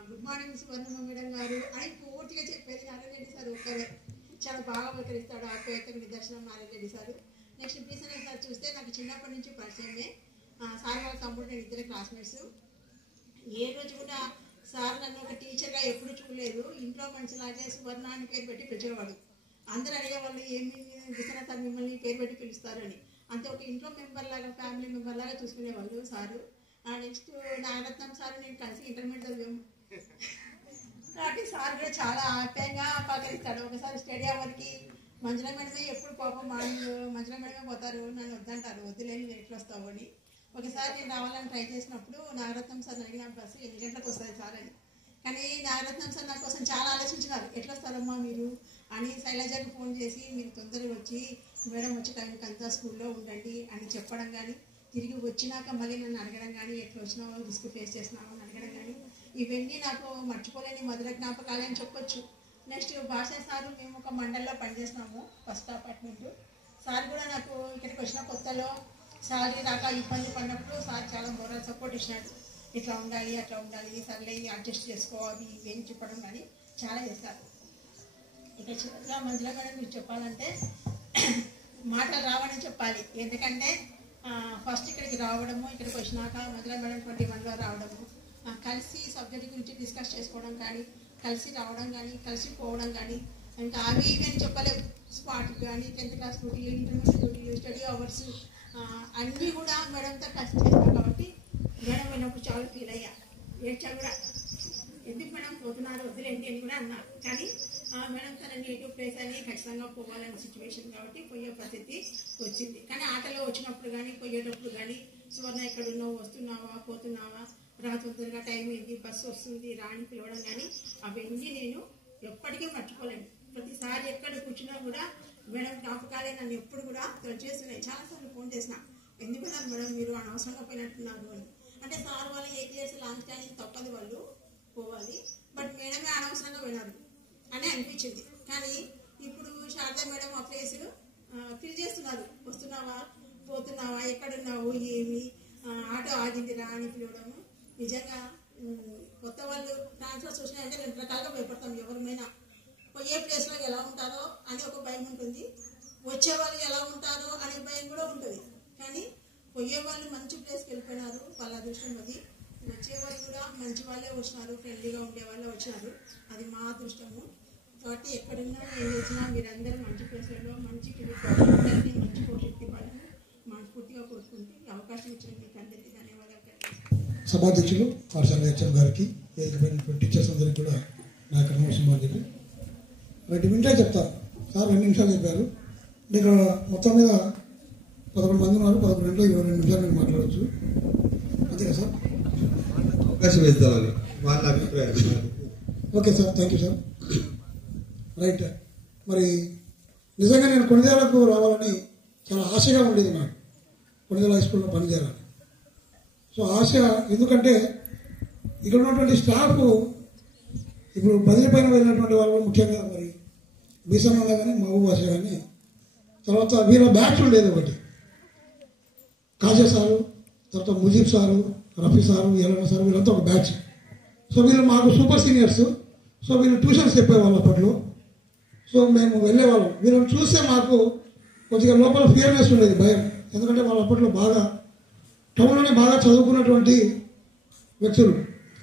గుడ్ మార్నింగ్ సువర్ణ మేడం గారు అని పూర్తిగా చెప్పేది నారాయణ సార్ ఒక్కరే. చాలా బాగా పలకరిస్తాడు, ఆప్యాయతకు నిదర్శనం నారాయణ సార్. నెక్స్ట్ బీసన్న సార్ చూస్తే నాకు చిన్నప్పటి నుంచి పరిచయమే. సార్ వాళ్ళ తమ్ముడు నేను ఇద్దరు క్లాస్మేట్స్. ఏ రోజు కూడా సార్ నన్ను ఒక టీచర్గా ఎప్పుడు చూడలేదు. ఇంట్లో మంచిలాగే సువర్ణ అని పేరు పెట్టి పిలిచేవాడు. అందరూ అడిగేవాళ్ళు ఏమి బీసన్న సార్ మిమ్మల్ని పేరు పెట్టి పిలుస్తారని. అంతే ఒక ఇంట్లో మెంబర్ లాగా, ఫ్యామిలీ మెంబర్ లాగా చూసుకునేవాళ్ళు సారు. నెక్స్ట్ నాగరత్నం సార్ నేను కలిసి ఇంటర్మీడియట్ చదివాము కాబట్టి సార్ కూడా చాలా ఆప్యాయంగా పలకరిస్తాడు. ఒకసారి స్టడీ అవర్కి మంజుల మేడమే ఎప్పుడు పాపం మార్నింగ్ మంజుల మేడమే పోతారు, నన్ను వద్దంటారు, వద్దులేని ఎట్లా వస్తావు అని. ఒకసారి నేను రావాలని ట్రై చేసినప్పుడు నాగరత్నం సార్ అడిగిన బస్సు 8 గంటలకు వస్తుంది సార్ అని. కానీ నాగరత్నం సార్ నా కోసం చాలా ఆలోచించినారు. ఎట్లా వస్తారమ్మా మీరు అని శైలజకు ఫోన్ చేసి మీరు తొందరగా వచ్చి మేడం వచ్చే టైంకి అంతా స్కూల్లో ఉండండి అని చెప్పడం కానీ, తిరిగి వచ్చినాక మళ్ళీ నన్ను అడగడం కానీ, ఎట్లా వచ్చినావో రిస్క్ ఫేస్ చేసినావో అని అడగడం కానీ, ఇవన్నీ నాకు మర్చిపోలేని మధుర జ్ఞాపకాలు అని చెప్పొచ్చు. నెక్స్ట్ భాష సార్ మేము ఒక మండల్లో పనిచేసినాము, ఫస్ట్ అపార్ట్మెంట్. సార్ కూడా నాకు ఇక్కడికి వచ్చిన కొత్తలో సాలరీ రాక ఇబ్బంది పడినప్పుడు సార్ చాలా మోరల్ సపోర్ట్ ఇచ్చినాడు. ఇట్లా ఉండాలి అట్లా ఉండాలి, సర్లే అడ్జస్ట్ చేసుకోవాలి ఇవేం చెప్పడం కానీ చాలా చేస్తారు. ఇక చివరిగా మంజుల మేడం మీరు చెప్పాలంటే మాటలు రావని చెప్పాలి. ఎందుకంటే ఫస్ట్ ఇక్కడికి రావడము, ఇక్కడికి వచ్చినాక మంజుల మేడం 21లో రావడము, కలిసి సబ్జెక్ట్ గురించి డిస్కస్ చేసుకోవడం కానీ, కలిసి రావడం కానీ, కలిసి పోవడం కానీ, ఇంకా అవి ఇవి అని చెప్పలేవు. స్పాట్ కానీ 10th క్లాస్ డ్యూటీలు, ఇంటర్మీడియట్ డ్యూటీలు, స్టడీ అవర్స్ అన్నీ కూడా మేడంతో కలిసి చేస్తాం. కాబట్టి మేడం విన్నప్పుడు చాలా ఫీల్ అయ్యా, ఏడ్చా కూడా. ఎందుకు మేడం పోతున్నారు వదిలేంటి అని కూడా అన్నారు. కానీ మేడం తన నేటివ్ ప్లేస్ అని ఖచ్చితంగా పోవాలనే సిచ్యువేషన్ కాబట్టి పోయే పరిస్థితి వచ్చింది. కానీ ఆటలో వచ్చినప్పుడు కానీ, పోయేటప్పుడు కానీ, సువర్ణ ఎక్కడ ఉన్నావు, వస్తున్నావా, పోతున్నావా, తొందరగా టైం ఏంటి, బస్సు వస్తుంది రాని పిలవడం కానీ అవన్నీ నేను ఎప్పటికీ మర్చిపోలేను. ప్రతిసారి ఎక్కడ కూర్చున్నా కూడా మేడం జ్ఞాపకాలే నన్ను ఎప్పుడు కూడా చేస్తున్నాయి. చాలాసార్లు ఫోన్ చేసిన, ఎందుకన్నారు మేడం మీరు అనవసరంగా పోయినట్టున్నారు అని. అంటే సార్ వాళ్ళు ఏ క్లియర్స్ లాంగ్ స్టాండింగ్ తప్పదు, వాళ్ళు పోవాలి, బట్ మేడమే అనవసరంగా పోయినారు అని అనిపించింది. కానీ ఇప్పుడు శారదా మేడం ఆ ప్లేస్ ఫిల్ చేస్తున్నారు. వస్తున్నావా, పోతున్నావా, ఎక్కడున్నావు, ఏమి, ఆటో ఆగిందిరా అని పిలవడము. నిజంగా కొత్త వాళ్ళు ట్రాన్స్ఫర్ చూసినాయంటే 2 రకాలుగా భయపడతాం. ఎవరిమైనా పోయే ప్లేస్లో ఎలా ఉంటారో అని ఒక భయం ఉంటుంది, వచ్చే వాళ్ళు ఎలా ఉంటారో అనే భయం కూడా ఉంటుంది. కానీ పోయే వాళ్ళు మంచి ప్లేస్కి వెళ్ళిపోయినారు, వాళ్ళ అదృష్టం అది. వచ్చేవాళ్ళు కూడా మంచి వాళ్ళే వచ్చినారు, ఫ్రెండ్లీగా ఉండే వాళ్ళే వచ్చినారు, అది మా అదృష్టము. కాబట్టి ఎక్కడున్నా ఏం చేసినా మీరందరూ మంచి ప్లేస్లలో మంచి అందరినీ మంచి భవిష్యత్తు ఇవ్వాలని మనస్ఫూర్తిగా కోరుకుంటూ అవకాశం ఇచ్చిన మీకు అందరికీ ధన్యవాదాలు. సభాధ్యక్షులు పాఠశాల హెచ్ఎం గారికి, వేదికపైనటువంటి టీచర్స్ అందరికీ కూడా నా యొక్క నమస్కారం. రైట్, వింటే చెప్తాను సార్. 2 నిమిషాలు చెప్పారు. ఇక్కడ మొత్తం మీద 11 మంది ఉన్నారు. 11 గంటలు 22 నిమిషాలు నేను మాట్లాడవచ్చు, అంతే కదా సార్? అవకాశం ఇద్దామని వాళ్ళ అభిప్రాయం. Okay sir, thank you sir. Right, మరి నిజంగా నేను కొణిదేలకు రావాలని చాలా ఆశగా ఉండేది నాకు, కొణిదేల హై స్కూల్లో పనిచేయాలని. సో ఆశ ఎందుకంటే ఇక్కడ ఉన్నటువంటి స్టాఫ్ ఇప్పుడు బదిలీ పైన వెళ్ళినటువంటి వాళ్ళు, ముఖ్యంగా మరి బీసన్నలో కానీ మహబూబ్ భాష కానీ, తర్వాత వీళ్ళ బ్యాచ్ ఉండేది ఒకటి, కాజా సారు, తర్వాత Mujeeb sir, Rafi sir, Ellanna sir, వీళ్ళంతా ఒక బ్యాచ్. సో వీళ్ళు మాకు సూపర్ సీనియర్స్. సో వీళ్ళు ట్యూషన్స్ చెప్పేవాళ్ళు అప్పట్లో. సో మేము వెళ్ళేవాళ్ళం. వీళ్ళని చూస్తే మాకు కొద్దిగా లోపల ఫియర్నెస్ ఉండేది, భయం. ఎందుకంటే వాళ్ళు అప్పట్లో బాగా టౌన్లోనే బాగా చదువుకున్నటువంటి వ్యక్తులు,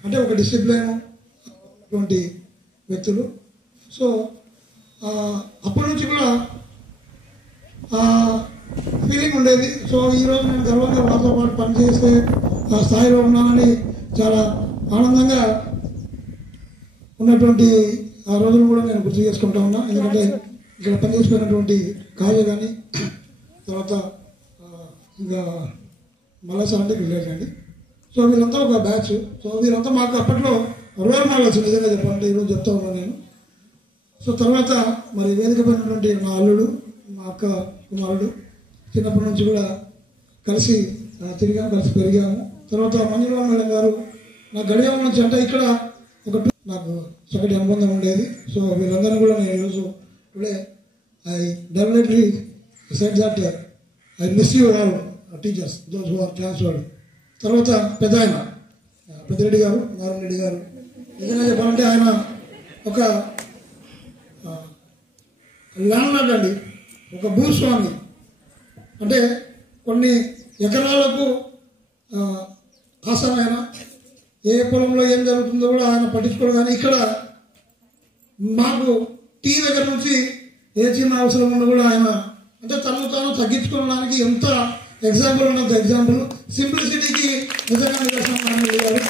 అంటే ఒక డిసిప్లైన్ అటువంటి వ్యక్తులు. సో అప్పటి నుంచి కూడా ఫీలింగ్ ఉండేది. సో ఈరోజు నేను గర్వంగా వాళ్ళతో పాటు పనిచేసే ఆ స్థాయిలో ఉన్నానని చాలా ఆనందంగా ఉన్నటువంటి ఆ రోజులు కూడా నేను గుర్తు చేసుకుంటా ఉన్నా. ఎందుకంటే ఇక్కడ పనిచేసుకున్నటువంటి కావ్య కానీ, తర్వాత ఇంకా మళ్ళా అంటే విలేజ్ అండి. సో వీళ్ళంతా ఒక బ్యాచ్. సో వీళ్ళంతా మాకు అప్పట్లో రోల్ మోడల్స్, నిజంగా చెప్పాలంటే ఈరోజు చెప్తా ఉన్నాను నేను. సో తర్వాత మరి వేదిక పైనటువంటి మా అల్లుడు, మా అక్క కుమారుడు, చిన్నప్పటి నుంచి కూడా కలిసి తిరిగాము, కలిసి పెరిగాము. తర్వాత మంజుల మేడం గారు నాకు గడియాల నుంచి, అంటే ఇక్కడ ఒక నాకు చక్కటి అనుబంధం ఉండేది. సో వీళ్ళందరినీ కూడా నేను ఈరోజు today I definitely said that I miss you all teachers, those who are transferred. తర్వాత పెద్ద ఆయన పెద్దిరెడ్డి గారు, నారాయణ రెడ్డి గారు, నిజంగా చెప్పాలంటే ఆయన ఒక ల్యాండ్ లార్డ్ అండి, ఒక భూస్వామి. అంటే కొన్ని ఎకరాలకు ఆసనమైన ఏ పొలంలో ఏం జరుగుతుందో కూడా ఆయన పట్టించుకోవడం. కానీ ఇక్కడ మాకు టీ దగ్గర నుంచి ఏ చిన్న అవసరం ఉన్నా కూడా ఆయన, అంటే తను తాను తగ్గించుకోవడానికి ఎంత ఎగ్జాంపుల్ ఉన్నంత ఎగ్జాంపుల్. సింప్లిసిటీకి నిజంగా నిదర్శనం ఆయన గారు.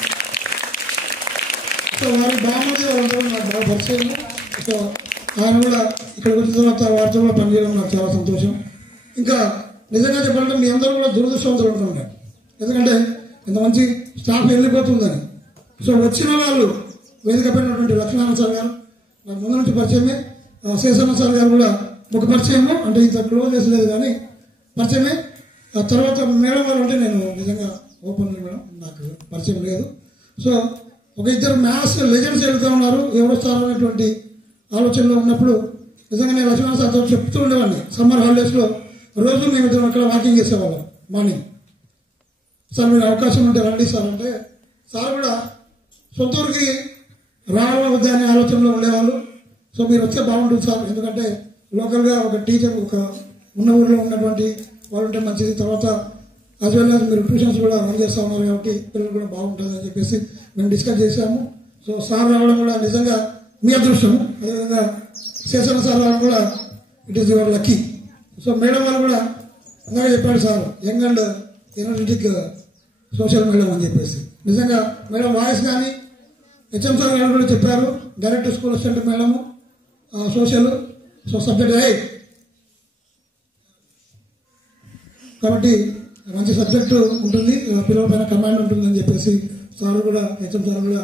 సో వారి బాగుంది, వాళ్ళందరూ నాకు బాగా పరిచయం. సో ఆయన కూడా ఇక్కడికి వచ్చిన తర్వాత వారితో కూడా పనిచేయడం నాకు చాలా సంతోషం. ఇంకా నిజంగా చెప్పాలంటే మీ అందరూ కూడా దురదృష్టవంతులు ఉంటున్నారు, ఎందుకంటే ఇంత మంచి స్టాఫ్ వెళ్ళిపోతుందని. సో వచ్చిన వాళ్ళు వేదిక పైనటువంటి లక్ష్మీనారాయణ సార్ గారు నాకు ముందు నుంచి పరిచయమే, శేషన్న సార్ గారు కూడా ఒక పరిచయము, అంటే ఇంత క్లోజ్ చేసలేదు కానీ పరిచయమే. ఆ తర్వాత మేడం గారు అంటే నేను నిజంగా ఓపెన్ మేడం నాకు పరిచయం లేదు. సో ఒక ఇద్దరు మ్యాథ్స్ లెజెండ్స్ వెళ్తూ ఉన్నారు, ఎవరు వస్తారు అనేటువంటి ఆలోచనలో ఉన్నప్పుడు నిజంగా నేను లక్ష్మణ సార్తో చెప్తూ ఉండేవాడిని. సమ్మర్ హాలిడేస్లో రోజు మేము ఇద్దరం అక్కడ వాకింగ్ చేసేవాళ్ళం మార్నింగ్. సార్ మీరు అవకాశం ఉంటే రండి సార్ అంటే సార్ కూడా సొంత ఊరికి రావాల వద్ద అనే ఆలోచనలో ఉండేవాళ్ళు. సో మీరు వస్తే బాగుంటుంది సార్, ఎందుకంటే లోకల్గా ఒక టీచర్ ఒక ఉన్న ఊళ్ళో ఉన్నటువంటి వాళ్ళు ఉంటే మంచిది, తర్వాత యాజ్ వెల్ యాజ్ మీరు ట్యూషన్స్ కూడా రన్ చేస్తూ ఉన్నారు కాబట్టి పిల్లలు కూడా బాగుంటుంది అని చెప్పేసి మేము డిస్కస్ చేశాము. సో సార్ రావడం కూడా నిజంగా మీ అదృష్టము, అదేవిధంగా శేషన్న సార్ రావడం కూడా it is your lucky. So madam వాళ్ళు కూడా అలాగే చెప్పాడు sir, young and energetic social madam అని చెప్పేసి. నిజంగా మేడం వాయిస్ కానీ హెచ్ఎం సార్ గారు కూడా చెప్పారు, direct school assistant madam social. So subject కాబట్టి మంచి సబ్జెక్టు ఉంటుంది, పిల్లల పైన కమాండ్ ఉంటుంది అని చెప్పేసి సార్ కూడా హెచ్ఎం సార్ కూడా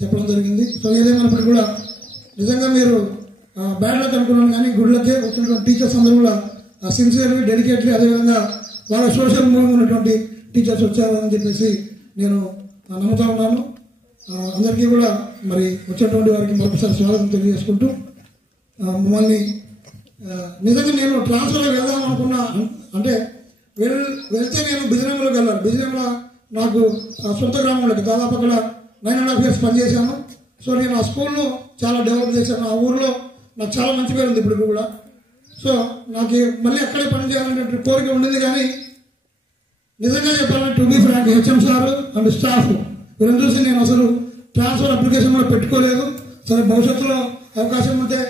చెప్పడం జరిగింది. సో ఏదేమైనప్పటికీ కూడా నిజంగా మీరు బ్యాడ్ లక్ అనుకున్నాను కానీ గుడ్ లక్కే వచ్చినటువంటి టీచర్స్ అందరూ కూడా సిన్సియర్లీ డెడికేట్లీ అదేవిధంగా వాళ్ళ సోషల్ మూవింగ్ ఉన్నటువంటి టీచర్స్ వచ్చారని చెప్పేసి నేను నమ్ముతా ఉన్నాను. అందరికీ కూడా మరి వచ్చేటువంటి వారికి మరొకసారి స్వాగతం తెలియజేసుకుంటూ మమ్మల్ని నిజంగా నేను ట్రాన్స్ఫర్ వెళ్దాం అనుకున్నా, అంటే వెళ్తే నేను బిజినెంలోకి వెళ్ళాలి. బిజినెంలో నాకు సొంత గ్రామంలోకి దాదాపు అక్కడ 9.5 years పనిచేశాను. సో నేను ఆ స్కూల్లో చాలా డెవలప్ చేశాను, ఆ ఊర్లో నాకు చాలా మంచి పేరు ఉంది ఇప్పుడు కూడా. సో నాకు మళ్ళీ అక్కడే పనిచేయాలనే కోరిక ఉండేది కానీ నిజంగా చెప్పాలంటే to be frank HM sir and staff వీళ్ళని చూసి నేను అసలు ట్రాన్స్ఫర్ అప్లికేషన్ కూడా పెట్టుకోలేదు. సరే భవిష్యత్తులో అవకాశం ఉంటే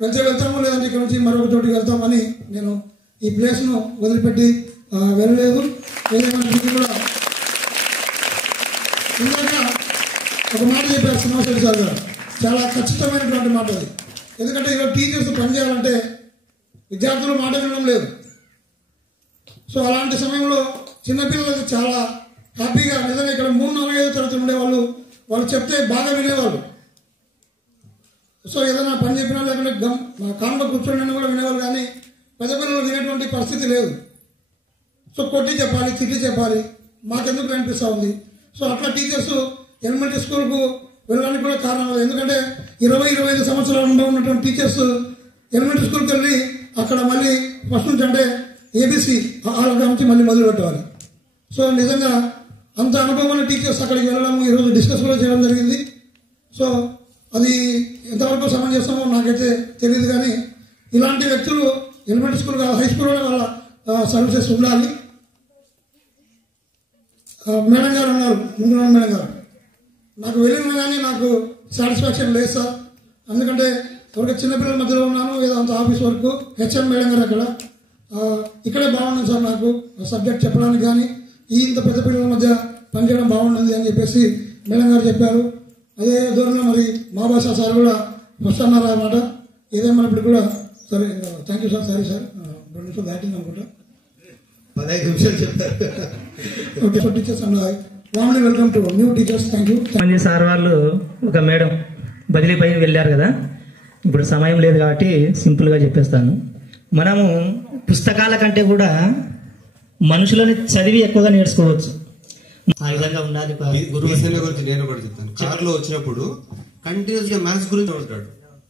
వెళ్తాము, లేదంటే ఇక్కడ నుంచి మరొక చోటికి వెళ్తామని నేను ఈ ప్లేస్ను వదిలిపెట్టి వెళ్ళలేదు. ఏదైనా కూడా ఇందాక ఒక మాట చెప్పారు శ్రీనివాసరెడ్డి సార్ గారు, చాలా ఖచ్చితమైనటువంటి మాట అది. ఎందుకంటే ఈరోజు టీచర్స్ పనిచేయాలంటే విద్యార్థులు మాట వినడం లేదు. సో అలాంటి సమయంలో చిన్నపిల్లలు చాలా హ్యాపీగా నిజంగా ఇక్కడ 3-4-5 తరగతులు ఉండేవాళ్ళు, వాళ్ళు చెప్తే బాగా వినేవాళ్ళు. సో ఏదైనా పని చెప్పినా లేకుంటే కాంలో కూర్చోండి కూడా వినేవాళ్ళు, కానీ పెద్ద పిల్లలు వినేటువంటి పరిస్థితి లేదు. సో కొట్టి చెప్పాలి, తిట్టి చెప్పాలి, మాకెందుకు అనిపిస్తూ ఉంది. సో అట్లా టీచర్స్ ఎలిమెంటరీ స్కూల్కు వెళ్ళడానికి కూడా కారణం లేదు. ఎందుకంటే 20-25 సంవత్సరాల అనుభవం ఉన్నటువంటి టీచర్స్ ఎలిమెంటరీ స్కూల్కి వెళ్ళి అక్కడ మళ్ళీ ఫస్ట్ నుంచి అంటే ఏబీసీ ఆరోగ్యం నుంచి మళ్ళీ మొదలు పెట్టాలి. సో నిజంగా అంత అనుభవం ఉన్న టీచర్స్ అక్కడికి వెళ్ళడం ఈరోజు డిస్కస్ కూడా చేయడం జరిగింది. సో అది ఎంతవరకు సమంజసమో నాకైతే తెలియదు, కానీ ఇలాంటి వ్యక్తులు ఎలిమెంటరీ స్కూల్ హై స్కూల్లోనే వాళ్ళ సర్వీసెస్ ఉండాలి. మేడం గారు ఉన్నారు, ముందు మేడం గారు, నాకు వెళ్ళిన కానీ నాకు సాటిస్ఫాక్షన్ లేదు సార్. ఎందుకంటే ఒక చిన్నపిల్లల మధ్యలో ఉన్నాను, ఏదో అంత ఆఫీస్ వర్క్. హెచ్ఎం మేడం గారు అక్కడ ఇక్కడే బాగుంటుంది సార్, నాకు సబ్జెక్ట్ చెప్పడానికి కానీ ఇంత పెద్ద పిల్లల మధ్య పనిచేయడం బాగుంటుంది అని చెప్పేసి మేడం గారు చెప్పారు. అదే దూరంలో మరి మా భాష సార్ కూడా ఫస్ట్ అన్నారు అన్నమాట. ఏదేమన్నప్పుడు కూడా సరే thank you sir, sorry sir 2 నిమిషాలు దాటింది అనుకుంటా, 15 నిమిషాలు చెప్తారు. Okay. So teachers and warmly welcome to new teachers. Thank you. మంది సార్ వాళ్ళు ఒక మేడం బదిలీపై వెళ్ళారు కదా, ఇప్పుడు సమయం లేదు కాబట్టి సింపుల్గా చెప్పేస్తాను. మనము పుస్తకాల కంటే కూడా మనుషులని చదివి ఎక్కువగా నేర్చుకోవచ్చు. ఆ విధంగా ఉండాలి. గురించి నేను కూడా చెప్తాను. కార్లో వచ్చినప్పుడు కంటిన్యూస్ గా మ్యాథ్స్ గురించి ఉంటాడు.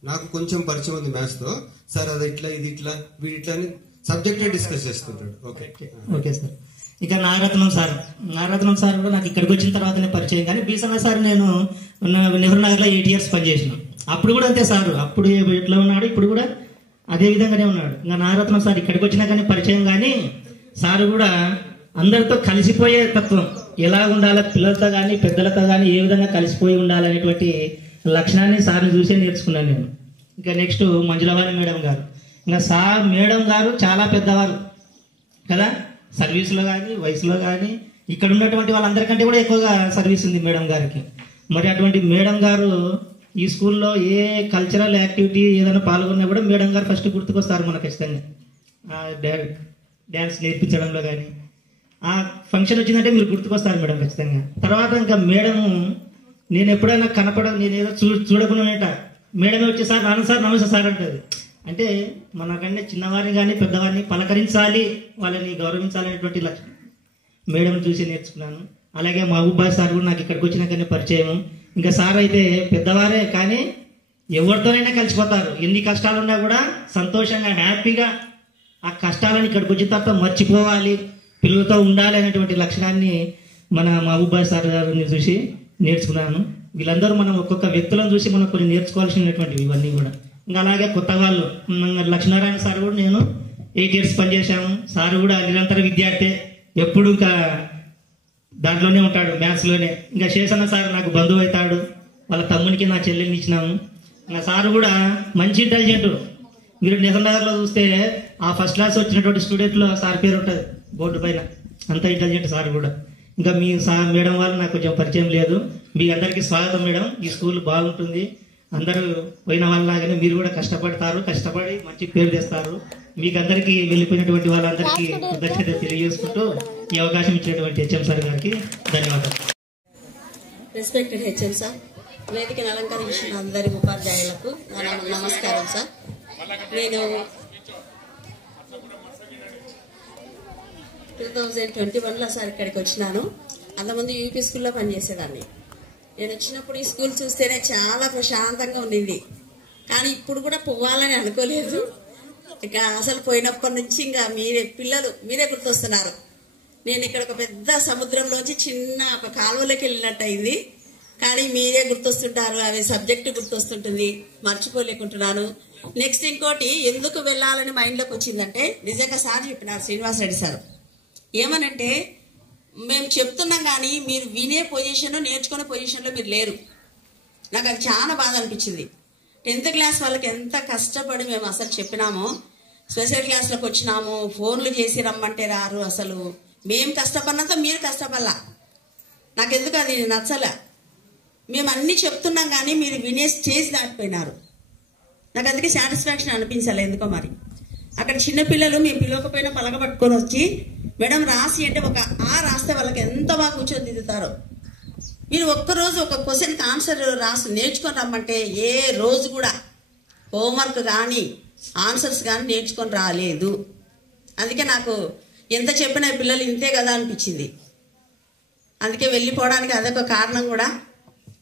నాకు కొంచెం పరిచయం ఉంది మ్యాథ్స్ తో. సార్ అది ఇట్లా, ఇది ఇట్లా, వీడి ఇట్లా అని సబ్జెక్టే డిస్కస్ చేస్తుంటాడు. Okay sir. ఇక నాగరత్నం సార్ కూడా నాకు ఇక్కడికి వచ్చిన తర్వాతనే పరిచయం, కానీ బీసన్న సార్ నేను నెహ్రూ నగర్లో 8 years పనిచేసిన. అప్పుడు కూడా అంతే సార్, అప్పుడు ఎట్లా ఉన్నాడు ఇప్పుడు కూడా అదే విధంగానే ఉన్నాడు. ఇంకా నాగరత్నం సార్ ఇక్కడికి వచ్చినా కానీ పరిచయం, కానీ సార్ కూడా అందరితో కలిసిపోయే తత్వం, ఎలా ఉండాలి పిల్లలతో కానీ పెద్దలతో కానీ ఏ విధంగా కలిసిపోయి ఉండాలనేటువంటి లక్షణాన్ని సార్ని చూసే నేర్చుకున్నాను నేను. ఇంకా నెక్స్ట్ మంజులవాణి మేడం గారు, ఇంకా సార్ మేడం గారు చాలా పెద్దవారు కదా, సర్వీస్లో కానీ వయసులో కానీ ఇక్కడ ఉన్నటువంటి వాళ్ళందరికంటే కూడా ఎక్కువగా సర్వీస్ ఉంది మేడం గారికి. మరి అటువంటి మేడం గారు ఈ స్కూల్లో ఏ కల్చరల్ యాక్టివిటీ ఏదైనా పాల్గొన్నా కూడా మేడం గారు ఫస్ట్ గుర్తుకొస్తారు మనకు ఖచ్చితంగా. డ్యాన్స్ నేర్పించడంలో కానీ ఆ ఫంక్షన్ వచ్చిందంటే మీరు గుర్తుకొస్తారు మేడం ఖచ్చితంగా. తర్వాత ఇంకా మేడము నేను ఎప్పుడైనా నేను ఏదో చూడకుండా మేడమే వచ్చి సార్ నాన్న సార్ నమస్తే సార్ అంటుంది. అంటే మనకన్నా చిన్నవారిని కానీ పెద్దవారిని పలకరించాలి, వాళ్ళని గౌరవించాలనేటువంటి లక్ష్యం మేడం చూసి నేర్చుకున్నాను. అలాగే మహబూబ్ బాయ్ సార్ కూడా నాకు ఇక్కడికి వచ్చినాకనే పరిచయం. ఇంకా సార్ అయితే పెద్దవారే కానీ ఎవరితోనైనా కలిసిపోతారు. ఎన్ని కష్టాలు ఉన్నా కూడా సంతోషంగా హ్యాపీగా ఆ కష్టాలను ఇక్కడికి వచ్చిన తర్వాత మర్చిపోవాలి, పిల్లలతో ఉండాలి అనేటువంటి లక్షణాన్ని మన మహబూబ్ బాయ్ సార్ గారిని చూసి నేర్చుకున్నాను. వీళ్ళందరూ మనం ఒక్కొక్క వ్యక్తులను చూసి మనం కొన్ని నేర్చుకోవాల్సినటువంటివి ఇవన్నీ కూడా. ఇంకా అలాగే కొత్త వాళ్ళు లక్ష్మీనారాయణ సార్ కూడా నేను 8 years పనిచేశాము. సార్ కూడా నిరంతర విద్యార్థి, ఎప్పుడు ఇంకా దాంట్లోనే ఉంటాడు, మ్యాథ్స్లోనే. ఇంకా శేషన్న సార్ నాకు బంధువు అవుతాడు, వాళ్ళ తమ్మునికి నా చెల్లెల్ని ఇచ్చినాము. ఇంకా సార్ కూడా మంచి ఇంటెలిజెంట్. మీరు నిజంనగర్లో చూస్తే ఆ ఫస్ట్ క్లాస్ వచ్చినటువంటి స్టూడెంట్లో సార్ పేరు ఉంటుంది బోర్డు పైన, అంత ఇంటెలిజెంట్ సార్ కూడా. ఇంకా మీ మేడం వాళ్ళు నాకు కొంచెం పరిచయం లేదు. మీ అందరికీ స్వాగతం మేడం. ఈ స్కూల్ బాగుంటుంది, అందరూ పోయిన వాళ్ళలాగానే మీరు కూడా కష్టపడి మంచి పేరు తెస్తారు. మీకు అందరికీ వెళ్ళిపోయినటువంటి వాళ్ళందరికీ కృతజ్ఞత తెలియజేసుకుంటూ ఈ అవకాశం ఇచ్చినటువంటి హెచ్ఎం సార్ గారికి ధన్యవాదాలు. రెస్పెక్టెడ్ హెచ్ఎం సార్, వేదికను అలంకరించిన అందరి ఉపాధ్యాయులకు నమస్కారం సార్. నేను 2021లో సార్ ఇక్కడికి వచ్చినాను. అంతకుముందు యూపీ స్కూల్లో పనిచేసేదాన్ని. నేను వచ్చినప్పుడు ఈ స్కూల్ చూస్తేనే చాలా ప్రశాంతంగా ఉండింది, కానీ ఇప్పుడు కూడా పోవాలని అనుకోలేదు. ఇక అసలు పోయినప్పటి నుంచి ఇంకా మీరే గుర్తొస్తున్నారు. నేను ఇక్కడ ఒక పెద్ద సముద్రంలోంచి చిన్న ఒక కాలువలోకి వెళ్ళినట్టు అయింది, కానీ మీరే గుర్తొస్తుంటారు. అవి సబ్జెక్టు గుర్తొస్తుంటుంది, మర్చిపోలేకుంటున్నాను. నెక్స్ట్ ఇంకోటి ఎందుకు వెళ్ళాలని మైండ్లోకి వచ్చిందంటే, నిజంగా సార్ చెప్పినారు, శ్రీనివాసరెడ్డి సార్, ఏమనంటే మేము చెప్తున్నాం కానీ మీరు వినే పొజిషన్, నేర్చుకునే పొజిషన్లో మీరు లేరు. నాకు అది చాలా బాధ అనిపించింది. 10th క్లాస్ వాళ్ళకి ఎంత కష్టపడి మేము అసలు చెప్పినామో, స్పెషల్ క్లాస్లోకి వచ్చినాము, ఫోన్లు చేసి రమ్మంటే రారు. అసలు మేము కష్టపడినంత మీరు కష్టపడలా. నాకెందుకు అది నచ్చలే. మేము అన్నీ చెప్తున్నాం కానీ మీరు వినే స్టేజ్ దాటిపోయినారు. నాకు అందుకే సాటిస్ఫాక్షన్ అనిపించాలి ఎందుకో మరి. అక్కడ చిన్నపిల్లలు మేము పిలవకపోయినా పలక పట్టుకొని వచ్చి మేడం రాసి అంటే ఒక రాస్తే వాళ్ళకి ఎంత బాగా కూర్చొని దిద్దుతారో. మీరు ఒక్కరోజు ఒక క్వశ్చన్కి ఆన్సర్ రాసి నేర్చుకొని రమ్మంటే ఏ రోజు కూడా హోంవర్క్ కానీ ఆన్సర్స్ కానీ నేర్చుకొని రాలేదు. అందుకే నాకు ఎంత చెప్పినా పిల్లలు ఇంతే కదా అనిపించింది. అందుకే వెళ్ళిపోవడానికి అదొక కారణం కూడా.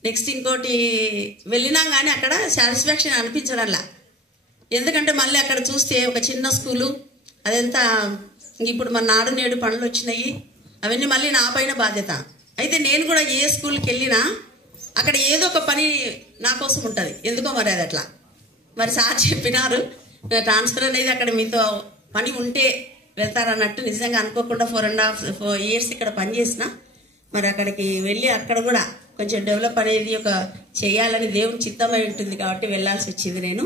నెక్స్ట్ ఇంకోటి, వెళ్ళినాం కానీ అక్కడ సాటిస్ఫాక్షన్ అనిపించడంలా. ఎందుకంటే మళ్ళీ అక్కడ చూస్తే ఒక చిన్న స్కూలు, అదంతా ఇప్పుడు మన నాడు నేడు పనులు వచ్చినాయి, అవన్నీ మళ్ళీ నా పైన బాధ్యత. అయితే నేను కూడా ఏ స్కూల్కి వెళ్ళినా అక్కడ ఏదో ఒక పని నా కోసం ఉంటుంది, ఎందుకో మరి అది అట్లా. మరి సార్ చెప్పినారు ట్రాన్స్ఫర్ అనేది అక్కడ మీతో పని ఉంటే వెళ్తారన్నట్టు. నిజంగా అనుకోకుండా 4.5 years ఇక్కడ పనిచేసిన, మరి అక్కడికి వెళ్ళి అక్కడ కూడా కొంచెం డెవలప్ అనేది ఒక చేయాలని దేవుని చిత్తమై ఉంటుంది కాబట్టి వెళ్ళాల్సి వచ్చింది నేను.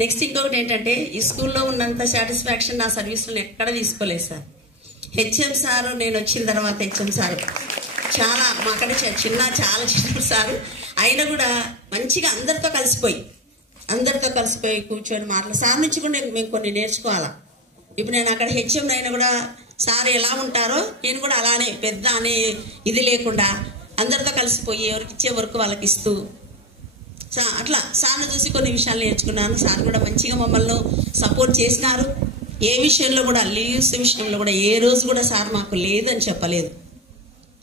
నెక్స్ట్ ఇంకొకటి ఏంటంటే, ఈ స్కూల్లో ఉన్నంత సాటిస్ఫాక్షన్ నా సర్వీస్లో ఎక్కడ తీసుకోలేదు సార్. హెచ్ఎం సారు నేను వచ్చిన తర్వాత హెచ్ఎం సారు చాలా మాకంటే చాలా చిన్న సారు అయినా కూడా మంచిగా అందరితో కలిసిపోయి కూర్చొని సార్ నుంచి కూడా మేము కొన్ని నేర్చుకోవాలా. ఇప్పుడు నేను అక్కడ హెచ్ఎం అయినా కూడా సార్ ఎలా ఉంటారో నేను కూడా అలానే పెద్ద అనే ఇది లేకుండా అందరితో కలిసిపోయి ఎవరికి ఇచ్చే వరకు వాళ్ళకి ఇస్తూ అట్లా సార్ను చూసి కొన్ని విషయాలు నేర్చుకున్నాను. సార్ కూడా మంచిగా మమ్మల్ని సపోర్ట్ చేసినారు. ఏ విషయంలో కూడా, లీవ్స్ విషయంలో కూడా ఏ రోజు కూడా సార్ మాకు లేదని చెప్పలేదు.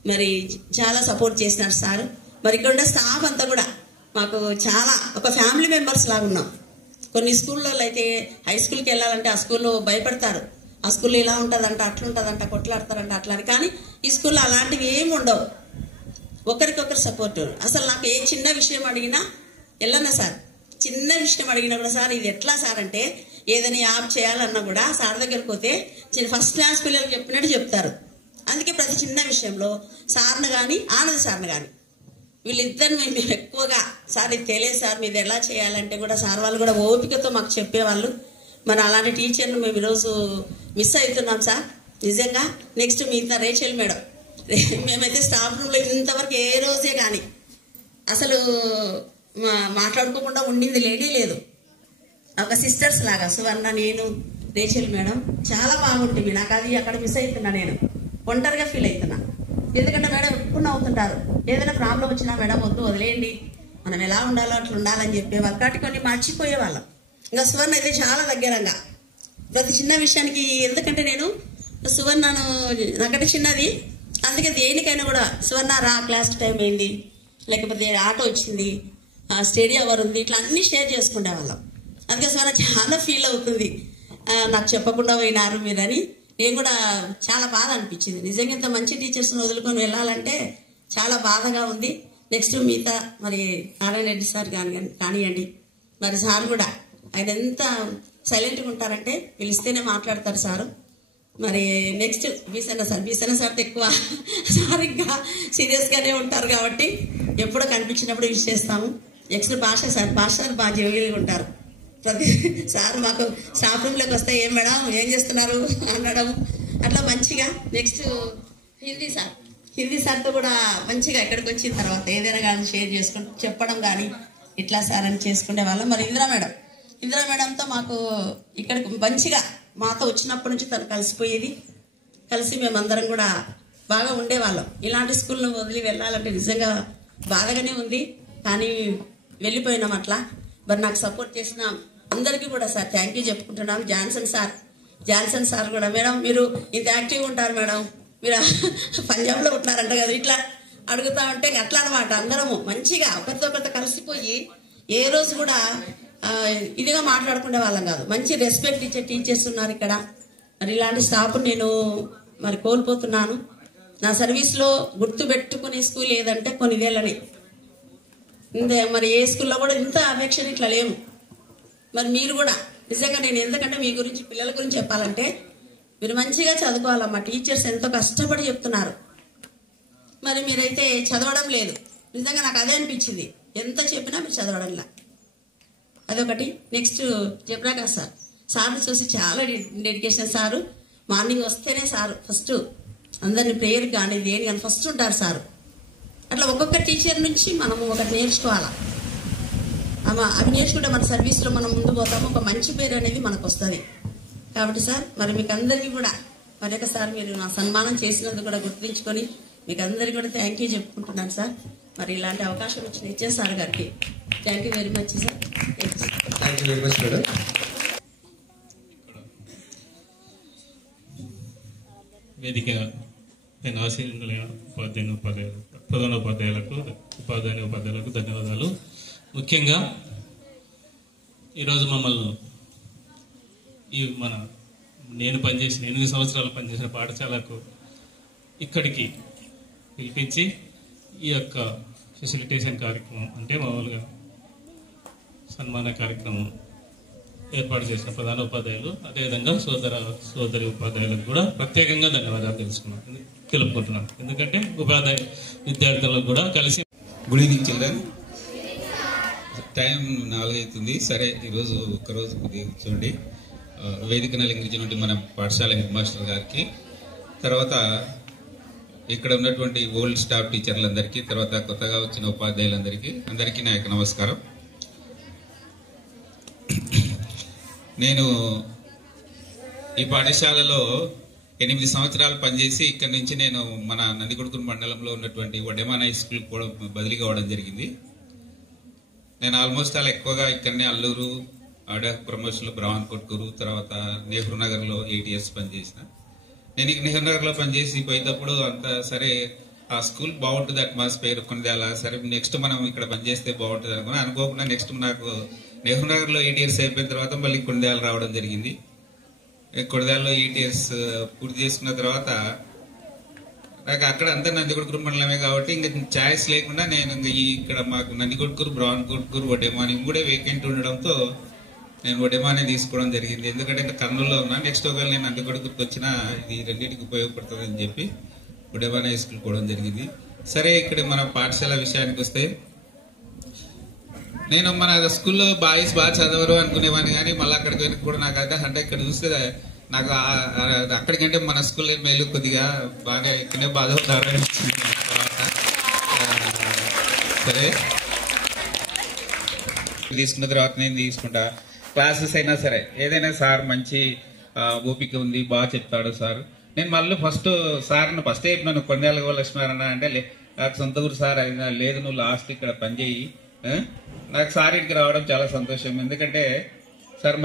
మరి చాలా సపోర్ట్ చేసినారు సార్. మరి ఇక్కడ ఉన్న స్టాఫ్ అంతా కూడా మాకు చాలా ఒక ఫ్యామిలీ మెంబర్స్ లాగా ఉన్నాం. కొన్ని స్కూల్లో అయితే హై స్కూల్కి వెళ్ళాలంటే ఆ స్కూల్లో భయపడతారు, ఆ స్కూల్లో ఇలా ఉంటుందంట, అట్లుంటుందంట, కొట్లాడతారంట అట్లా అని. కానీ ఈ స్కూల్లో అలాంటివి ఏమి ఉండవు, ఒకరికొకరు సపోర్ట్. అసలు నాకు ఏ చిన్న విషయం అడిగినా వెళ్ళన్నా సార్, చిన్న విషయం అడిగినా కూడా సార్ ఇది ఎట్లా సార్ అంటే, ఏదైనా యాప్ చేయాలన్నా కూడా సార్ దగ్గరికి పోతే ఫస్ట్ క్లాస్ పిల్లలకు చెప్పినట్టు చెప్తారు. అందుకే ప్రతి చిన్న విషయంలో సార్ను కానీ ఆనంద్ సార్ను కానీ వీళ్ళిద్దరిని మేము ఎక్కువగా సార్ ఇది తెలియదు సార్ మీరు ఎలా చేయాలంటే కూడా సార్ వాళ్ళు కూడా ఓపికతో మాకు చెప్పేవాళ్ళు. మరి అలాంటి టీచర్ను మేము ఈరోజు మిస్ అవుతున్నాం సార్ నిజంగా. నెక్స్ట్ మిగతా రేచల్ మేడం, మేమైతే స్టాఫ్ రూమ్లో ఇంతవరకు ఏ రోజే కానీ అసలు మాట్లాడుకోకుండా ఉండింది లేనే లేదు. ఒక సిస్టర్స్ లాగా సువర్ణ, నేను, రేచల్ మేడం చాలా బాగుంటుంది. నాకు అది అక్కడ మిస్ అవుతున్నా, నేను ఒంటరిగా ఫీల్ అవుతున్నా. ఎందుకంటే మేడం ఎప్పుడు నవ్వుతుంటారు. ఏదైనా ప్రాబ్లం వచ్చినా మేడం వద్దు వదిలేయండి, మనం ఎలా ఉండాలో అట్లా ఉండాలని చెప్పేవాళ్ళు. కాబట్టి కొన్ని మర్చిపోయేవాళ్ళం. ఇంకా సువర్ణ అయితే చాలా దగ్గరంగా ప్రతి చిన్న విషయానికి, ఎందుకంటే నేను సువర్ణను నాకంటే చిన్నది, అందుకే దేనికైనా కూడా సువర్ణ రా, క్లాస్ టైం అయింది, లేకపోతే ఆటో వచ్చింది, స్టేడియం అవర్ ఉంది, ఇట్లా అన్ని షేర్ చేసుకునే వాళ్ళం. అందుకే సువర్ణ చాలా ఫీల్ అవుతుంది, నాకు చెప్పకుండా పోయినారు మీరని. నేను కూడా చాలా బాధ అనిపించింది. నిజంగా ఇంత మంచి టీచర్స్ని వదులుకొని వెళ్ళాలంటే చాలా బాధగా ఉంది. నెక్స్ట్ మిగతా మరి నారాయణ రెడ్డి సార్ కానివ్వండి, మరి సార్ కూడా ఆయన ఎంత సైలెంట్గా ఉంటారంటే పిలిస్తేనే మాట్లాడతారు సారు. మరి నెక్స్ట్ బీసన్న సార్తో ఎక్కువ సార్ ఇంకా సీరియస్గానే ఉంటారు కాబట్టి ఎప్పుడో కనిపించినప్పుడు విష్ చేస్తాము. నెక్స్ట్ భాష సార్ బాగా జోగిగా ఉంటారు. ప్రతి సార్ మాకు స్టాఫ్ రూమ్లోకి వస్తే ఏం మేడం ఏం చేస్తున్నారు అనడం అట్లా మంచిగా. నెక్స్ట్ హిందీ సార్తో కూడా మంచిగా ఇక్కడికి వచ్చిన తర్వాత ఏదైనా కానీ షేర్ చేసుకుంటూ చెప్పడం కానీ ఇట్లా సార్ అని చేసుకునే వాళ్ళం. మరి ఇందిరా మేడంతో మాకు ఇక్కడికి మంచిగా మాతో వచ్చినప్పటి నుంచి తను కలిసిపోయేది, కలిసి మేమందరం కూడా బాగా ఉండేవాళ్ళం. ఇలాంటి స్కూల్ను వదిలి వెళ్ళాలంటే నిజంగా బాధగానే ఉంది, కానీ వెళ్ళిపోయినాం అట్లా. మరి నాకు సపోర్ట్ చేసిన అందరికీ కూడా సార్ థ్యాంక్ యూ చెప్పుకుంటున్నాం. జాన్సన్ సార్ కూడా, మేడం మీరు ఇంత యాక్టివ్గా ఉంటారు మేడం, మీరు పంజాబ్లో ఉంటున్నారంట కదా, ఇట్లా అడుగుతా ఉంటే అట్లా అనమాట. అందరము మంచిగా ఒకరితో కలిసిపోయి ఏ రోజు కూడా ఇదిగా మాట్లాడుకునే వాళ్ళం కాదు. మంచి రెస్పెక్ట్ ఇచ్చే టీచర్స్ ఉన్నారు ఇక్కడ. మరి ఇలాంటి స్టాఫ్ నేను మరి కోల్పోతున్నాను. నా సర్వీస్లో గుర్తు పెట్టుకునే స్కూల్ ఏదంటే కొన్నిదేళ్ళని, మరి ఏ స్కూల్లో కూడా ఇంత అఫెక్షన్ ఇట్లా లేము. మరి మీరు కూడా నిజంగా నేను ఎందుకంటే మీ గురించి పిల్లల గురించి చెప్పాలంటే మీరు మంచిగా చదువుకోవాలమ్మా. టీచర్స్ ఎంతో కష్టపడి చెప్తున్నారు, మరి మీరైతే చదవడం లేదు. నిజంగా నాకు అదే అనిపించింది, ఎంత చెప్పినా మీరు చదవడంలా, అదొకటి. నెక్స్ట్ జయప్రకాష్ సార్ని చూసి చాలా డెడికేషన్. సారు మార్నింగ్ వస్తేనే సారు ఫస్ట్ అందరిని ప్రేయర్ కానీ దేని కానీ ఫస్ట్ ఉంటారు సారు. అట్లా ఒక్కొక్క టీచర్ నుంచి మనము ఒకటి నేర్చుకోవాలా. అవి నేర్చుకుంటే మన సర్వీస్లో మనం ముందు పోతాము, ఒక మంచి పేరు అనేది మనకు వస్తుంది. కాబట్టి సార్ మరి మీకు అందరికీ కూడా మరొకసారి మీరు నా సన్మానం చేసినందుకు కూడా గుర్తుంచుకొని మీకు అందరికీ కూడా థ్యాంక్ యూ చెప్పుకుంటున్నాను సార్. మరి ఇలాంటి అవకాశం ఇచ్చిన ఇచ్చే సార్ గారికి thank you very much sir. Thank you very much madam. వేదిక ఆశీర్వదించిన ప్రధానోపాధ్యాయులకు ధన్యవాదాలు. ముఖ్యంగా ఈరోజు మమ్మల్ని నేను 8 సంవత్సరాలు పనిచేసిన పాఠశాలకు ఇక్కడికి పిలిపించి ఈ యొక్క ఫెసిలిటేషన్ కార్యక్రమం అంటే మామూలుగా సన్మాన కార్యక్రమం ఏర్పాటు చేసిన ప్రధానోపాధ్యాయులు, అదేవిధంగా సోదరి ఉపాధ్యాయులకు కూడా ప్రత్యేకంగా ధన్యవాదాలు తెలుపుకుంటున్నాను. ఎందుకంటే ఉపాధ్యాయ విద్యార్థులకు కూడా కలిసి. Good evening children. టైం 4 అవుతుంది. సరే, ఈరోజు ఒక్కరోజు కొద్దిగా కూర్చోండి. వేదికను అలంకరించినటువంటి మన పాఠశాల హెడ్ మాస్టర్ గారికి, తర్వాత ఇక్కడ ఉన్నటువంటి ఓల్డ్ స్టాఫ్ టీచర్లందరికీ, తర్వాత కొత్తగా వచ్చిన ఉపాధ్యాయులందరికీ నా యొక్క నమస్కారం. నేను ఈ పాఠశాలలో 8 సంవత్సరాలు పనిచేసి ఇక్కడి నుంచి నేను మన నందికొట్కూరు మండలంలో ఉన్నటువంటి వడ్డెమాన్ హై స్కూల్ కూడా బదిలీ కావడం జరిగింది. నేను ఆల్మోస్ట్ అలా ఎక్కువగా ఇక్కడనే అల్లూరు, ప్రమోషన్లో బ్రాహ్మణ్కొట్కూరు, తర్వాత నెహ్రూ నగర్లో 8 years పనిచేసిన. నేను నెహ్రూ నగర్లో పనిచేసి పోయేటప్పుడు అంతా సరే ఆ స్కూల్ బాగుంటుంది, అట్మాస్ఫియర్ కొన్ని అలా సరే నెక్స్ట్ మనం ఇక్కడ పనిచేస్తే బాగుంటుంది అనుకోకుండా నెక్స్ట్ నాకు నెహ్రూ నగర్లో 8 years అయిపోయిన తర్వాత మళ్ళీ కొణిదేలు రావడం జరిగింది. కొణిదేలలో 8 years పూర్తి చేసుకున్న తర్వాత నాకు అక్కడ అంతా నందికొట్కూరు మండలమే కాబట్టి ఇంకా ఛాయిస్ లేకుండా నేను ఇక్కడ మాకు నందికొట్కూరు, బ్రాహ్మణ్కొట్కూరు, వడ్డెమాని కూడా వేకెంట్ ఉండడంతో నేను వడ్డెమానే తీసుకోవడం జరిగింది. ఎందుకంటే కర్నూలులో ఉన్నా, నెక్స్ట్ ఒకవేళ నేను నందికొట్కూరుకి వచ్చినా ఇది రెండింటికి ఉపయోగపడుతుంది అని చెప్పి వడ్డెమాన్ హై స్కూల్ పోవడం జరిగింది. సరే, ఇక్కడ మన పాఠశాల విషయానికి వస్తే నేను మన స్కూల్లో బాయ్స్ బాగా చదవరు అనుకునేవాడిని, కానీ మళ్ళీ అక్కడికి వెనక్కి కూడా నాకు అంటే ఇక్కడ చూస్తే నాకు అక్కడికంటే మన స్కూల్లో మేలు కొద్దిగా బాగా ఇక్కడనే బాధ అవుతారు అనిపించింది. తర్వాత సరే తీసుకున్న తర్వాత నేను తీసుకుంటా. క్లాసెస్ అయినా సరే ఏదైనా సార్ మంచి ఓపిక ఉంది, బాగా చెప్తాడు సార్. నేను మళ్ళీ ఫస్ట్ సార్ని ఫస్ట్ చెప్పినాను కొండేళ్ళ లక్ష్మీనారాయణ అంటే నాకు సొంత ఊరు సార్ అయినా లేదు, నువ్వు లాస్ట్ ఇక్కడ పనిచేయి. నాకు సార్ ఇంటికి రావడం చాలా సంతోషం. ఎందుకంటే సార్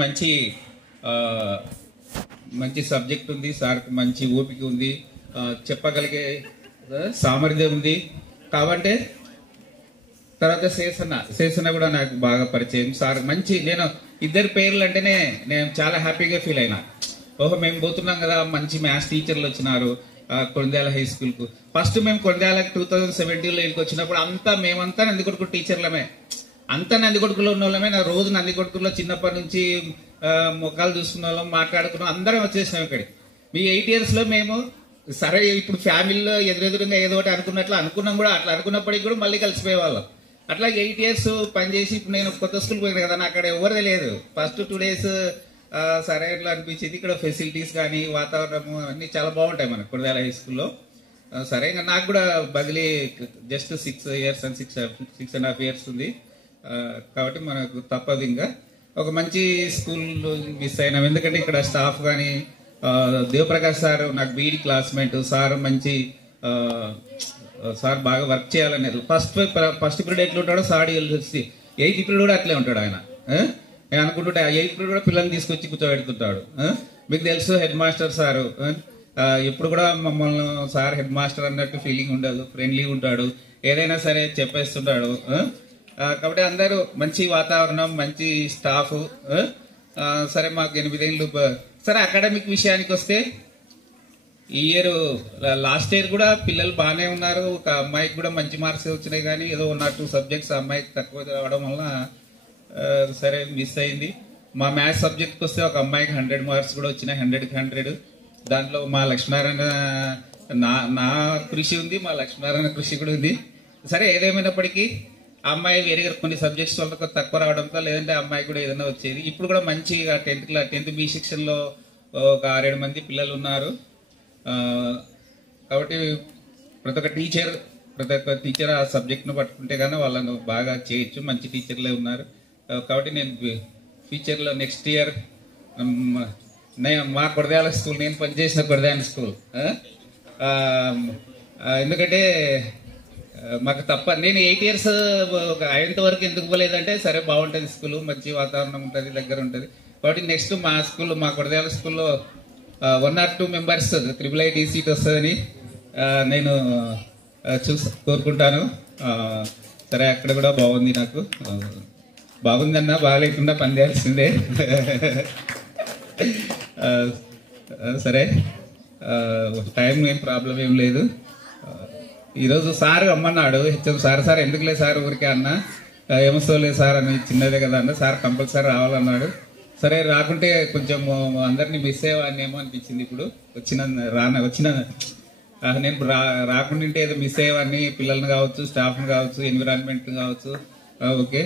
మంచి సబ్జెక్ట్ ఉంది, సార్కి మంచి ఓపిక ఉంది, చెప్పగలిగే సామర్థ్యం ఉంది. కాబట్టి తర్వాత శేషన్న కూడా నాకు బాగా పరిచయం. సార్ మంచి, నేను ఇద్దరు పేర్లు అంటేనే నేను చాలా హ్యాపీగా ఫీల్ అయినా. ఓహో మేము పోతున్నాం కదా, మంచి మ్యాథ్స్ టీచర్లు వచ్చినారు కొండేల హై స్కూల్కు. ఫస్ట్ మేము కొండేలకు 2017లో ఇక్కడికి వచ్చినప్పుడు మేమంతా నందికొట్కు టీచర్లమే, అంతా నందికొట్కులో ఉన్న వాళ్ళమే. నా రోజు నందికొట్కులో చిన్నప్పటి నుంచి ముఖాలు చూసుకున్న వాళ్ళం, మాట్లాడుకున్నాం, అందరం వచ్చేసినాం ఇక్కడికి. మీ 8 yearsలో మేము సరే ఇప్పుడు ఫ్యామిలీలో ఎదురెదురుగా ఏదో ఒకటి అనుకున్నాం కూడా, అట్లా అనుకున్నప్పటికీ కూడా మళ్ళీ కలిసిపోయే వాళ్ళం. అట్లా 8 years పనిచేసి ఇప్పుడు నేను కొత్త స్కూల్కి పోయినా కదా, నాకు అక్కడ ఎవరిదే లేదు. ఫస్ట్ 2 days సరే ఇట్లా అనిపించింది. ఇక్కడ ఫెసిలిటీస్ కానీ వాతావరణము అన్నీ చాలా బాగుంటాయి మనకు కొండేల హై స్కూల్లో. సరే ఇంకా నాకు కూడా బదిలీ జస్ట్ 6 years and 6.5 years ఉంది. కాబట్టి మనకు తప్పదు, ఇంకా ఒక మంచి స్కూల్ మిస్ అయినాం. ఎందుకంటే ఇక్కడ స్టాఫ్ కానీ దేవప్రకాష్ సార్ నాకు బీఈడి క్లాస్మేట్ సార్, మంచి సార్ బాగా వర్క్ చేయాలనేది. ఫస్ట్ పీరియడ్ ఎట్లా ఉంటాడో సార్ 8th పీరియడ్ కూడా అట్లే ఉంటాడు ఆయన. నేను అనుకుంటుంటే 8th పీరియడ్ కూడా పిల్లల్ని తీసుకొచ్చి కూర్చోబెడుతుంటాడు. మీకు తెలుసు హెడ్ మాస్టర్ సారు ఎప్పుడు కూడా మమ్మల్ని సార్ హెడ్ మాస్టర్ అన్నట్టు ఫీలింగ్ ఉండదు, ఫ్రెండ్లీగా ఉంటాడు, ఏదైనా సరే చెప్పేస్తుంటాడు. కాబట్టి అందరూ మంచి వాతావరణం, మంచి స్టాఫ్. సరే మాకు 8 ఏళ్ళు. సరే అకాడమిక్ విషయానికి వస్తే ఈ ఇయర్ లాస్ట్ ఇయర్ కూడా పిల్లలు బాగానే ఉన్నారు. ఒక అమ్మాయికి కూడా మంచి మార్క్స్ వచ్చినాయి, కానీ ఏదో 1 or 2 subjects అమ్మాయికి తక్కువ రావడం వల్ల సరే మిస్ అయింది. మా మ్యాథ్స్ సబ్జెక్ట్కి వస్తే ఒక అమ్మాయికి 100 marks కూడా వచ్చినాయి, 100కి 100. దాంట్లో మా లక్ష్మీనారాయణ నా కృషి ఉంది, మా లక్ష్మీనారాయణ కృషి కూడా ఉంది. సరే ఏదేమైనప్పటికీ ఆ అమ్మాయి వేరే కొన్ని సబ్జెక్ట్స్ వల్ల తక్కువ రావడంతో, లేదంటే అమ్మాయి కూడా ఏదైనా వచ్చేది. ఇప్పుడు కూడా మంచిగా 10th B సెక్షన్లో ఒక 6-7 మంది పిల్లలు ఉన్నారు. కాబట్టి ప్రతి ఒక్క టీచర్ ఆ సబ్జెక్ట్ను పట్టుకుంటే కానీ వాళ్ళను బాగా చేయొచ్చు, మంచి టీచర్లే ఉన్నారు. కాబట్టి నేను ఫ్యూచర్లో నెక్స్ట్ ఇయర్ మా కొడదాల స్కూల్, నేను పనిచేసిన కొడదాల స్కూల్, ఎందుకంటే మాకు నేను 8 years అయ్యేంత వరకు ఎందుకు పోలేదంటే, సరే బాగుంటుంది స్కూల్, మంచి వాతావరణం ఉంటుంది, దగ్గర ఉంటుంది. కాబట్టి నెక్స్ట్ మా స్కూల్లో, మా కొడదాల స్కూల్లో 1 or 2 members IIIT సీట్ వస్తుందని నేను కోరుకుంటాను. సరే అక్కడ కూడా బాగుంది, నాకు బాగుందన్నా బాగాలేకుండా పనిచేయాల్సిందే. సరే టైం ఏం ప్రాబ్లం ఏం లేదు. ఈరోజు సార్ అమ్మన్నాడు, హెచ్ఎం సార్ ఎందుకులే సార్ ఊరికే అన్న, ఏమొస్తలేదు సార్ అని, చిన్నదే కదా అన్న, సార్ కంపల్సరీ రావాలన్నాడు. సరే రాకుంటే కొంచెం అందరినీ మిస్ అయ్యేవాడినేమో అనిపించింది. ఇప్పుడు నేను రాకుంటే ఏదో మిస్ అయ్యేవాడిని, పిల్లల్ని కావచ్చు, స్టాఫ్ని కావచ్చు, ఎన్విరాన్మెంట్ కావచ్చు. Okay,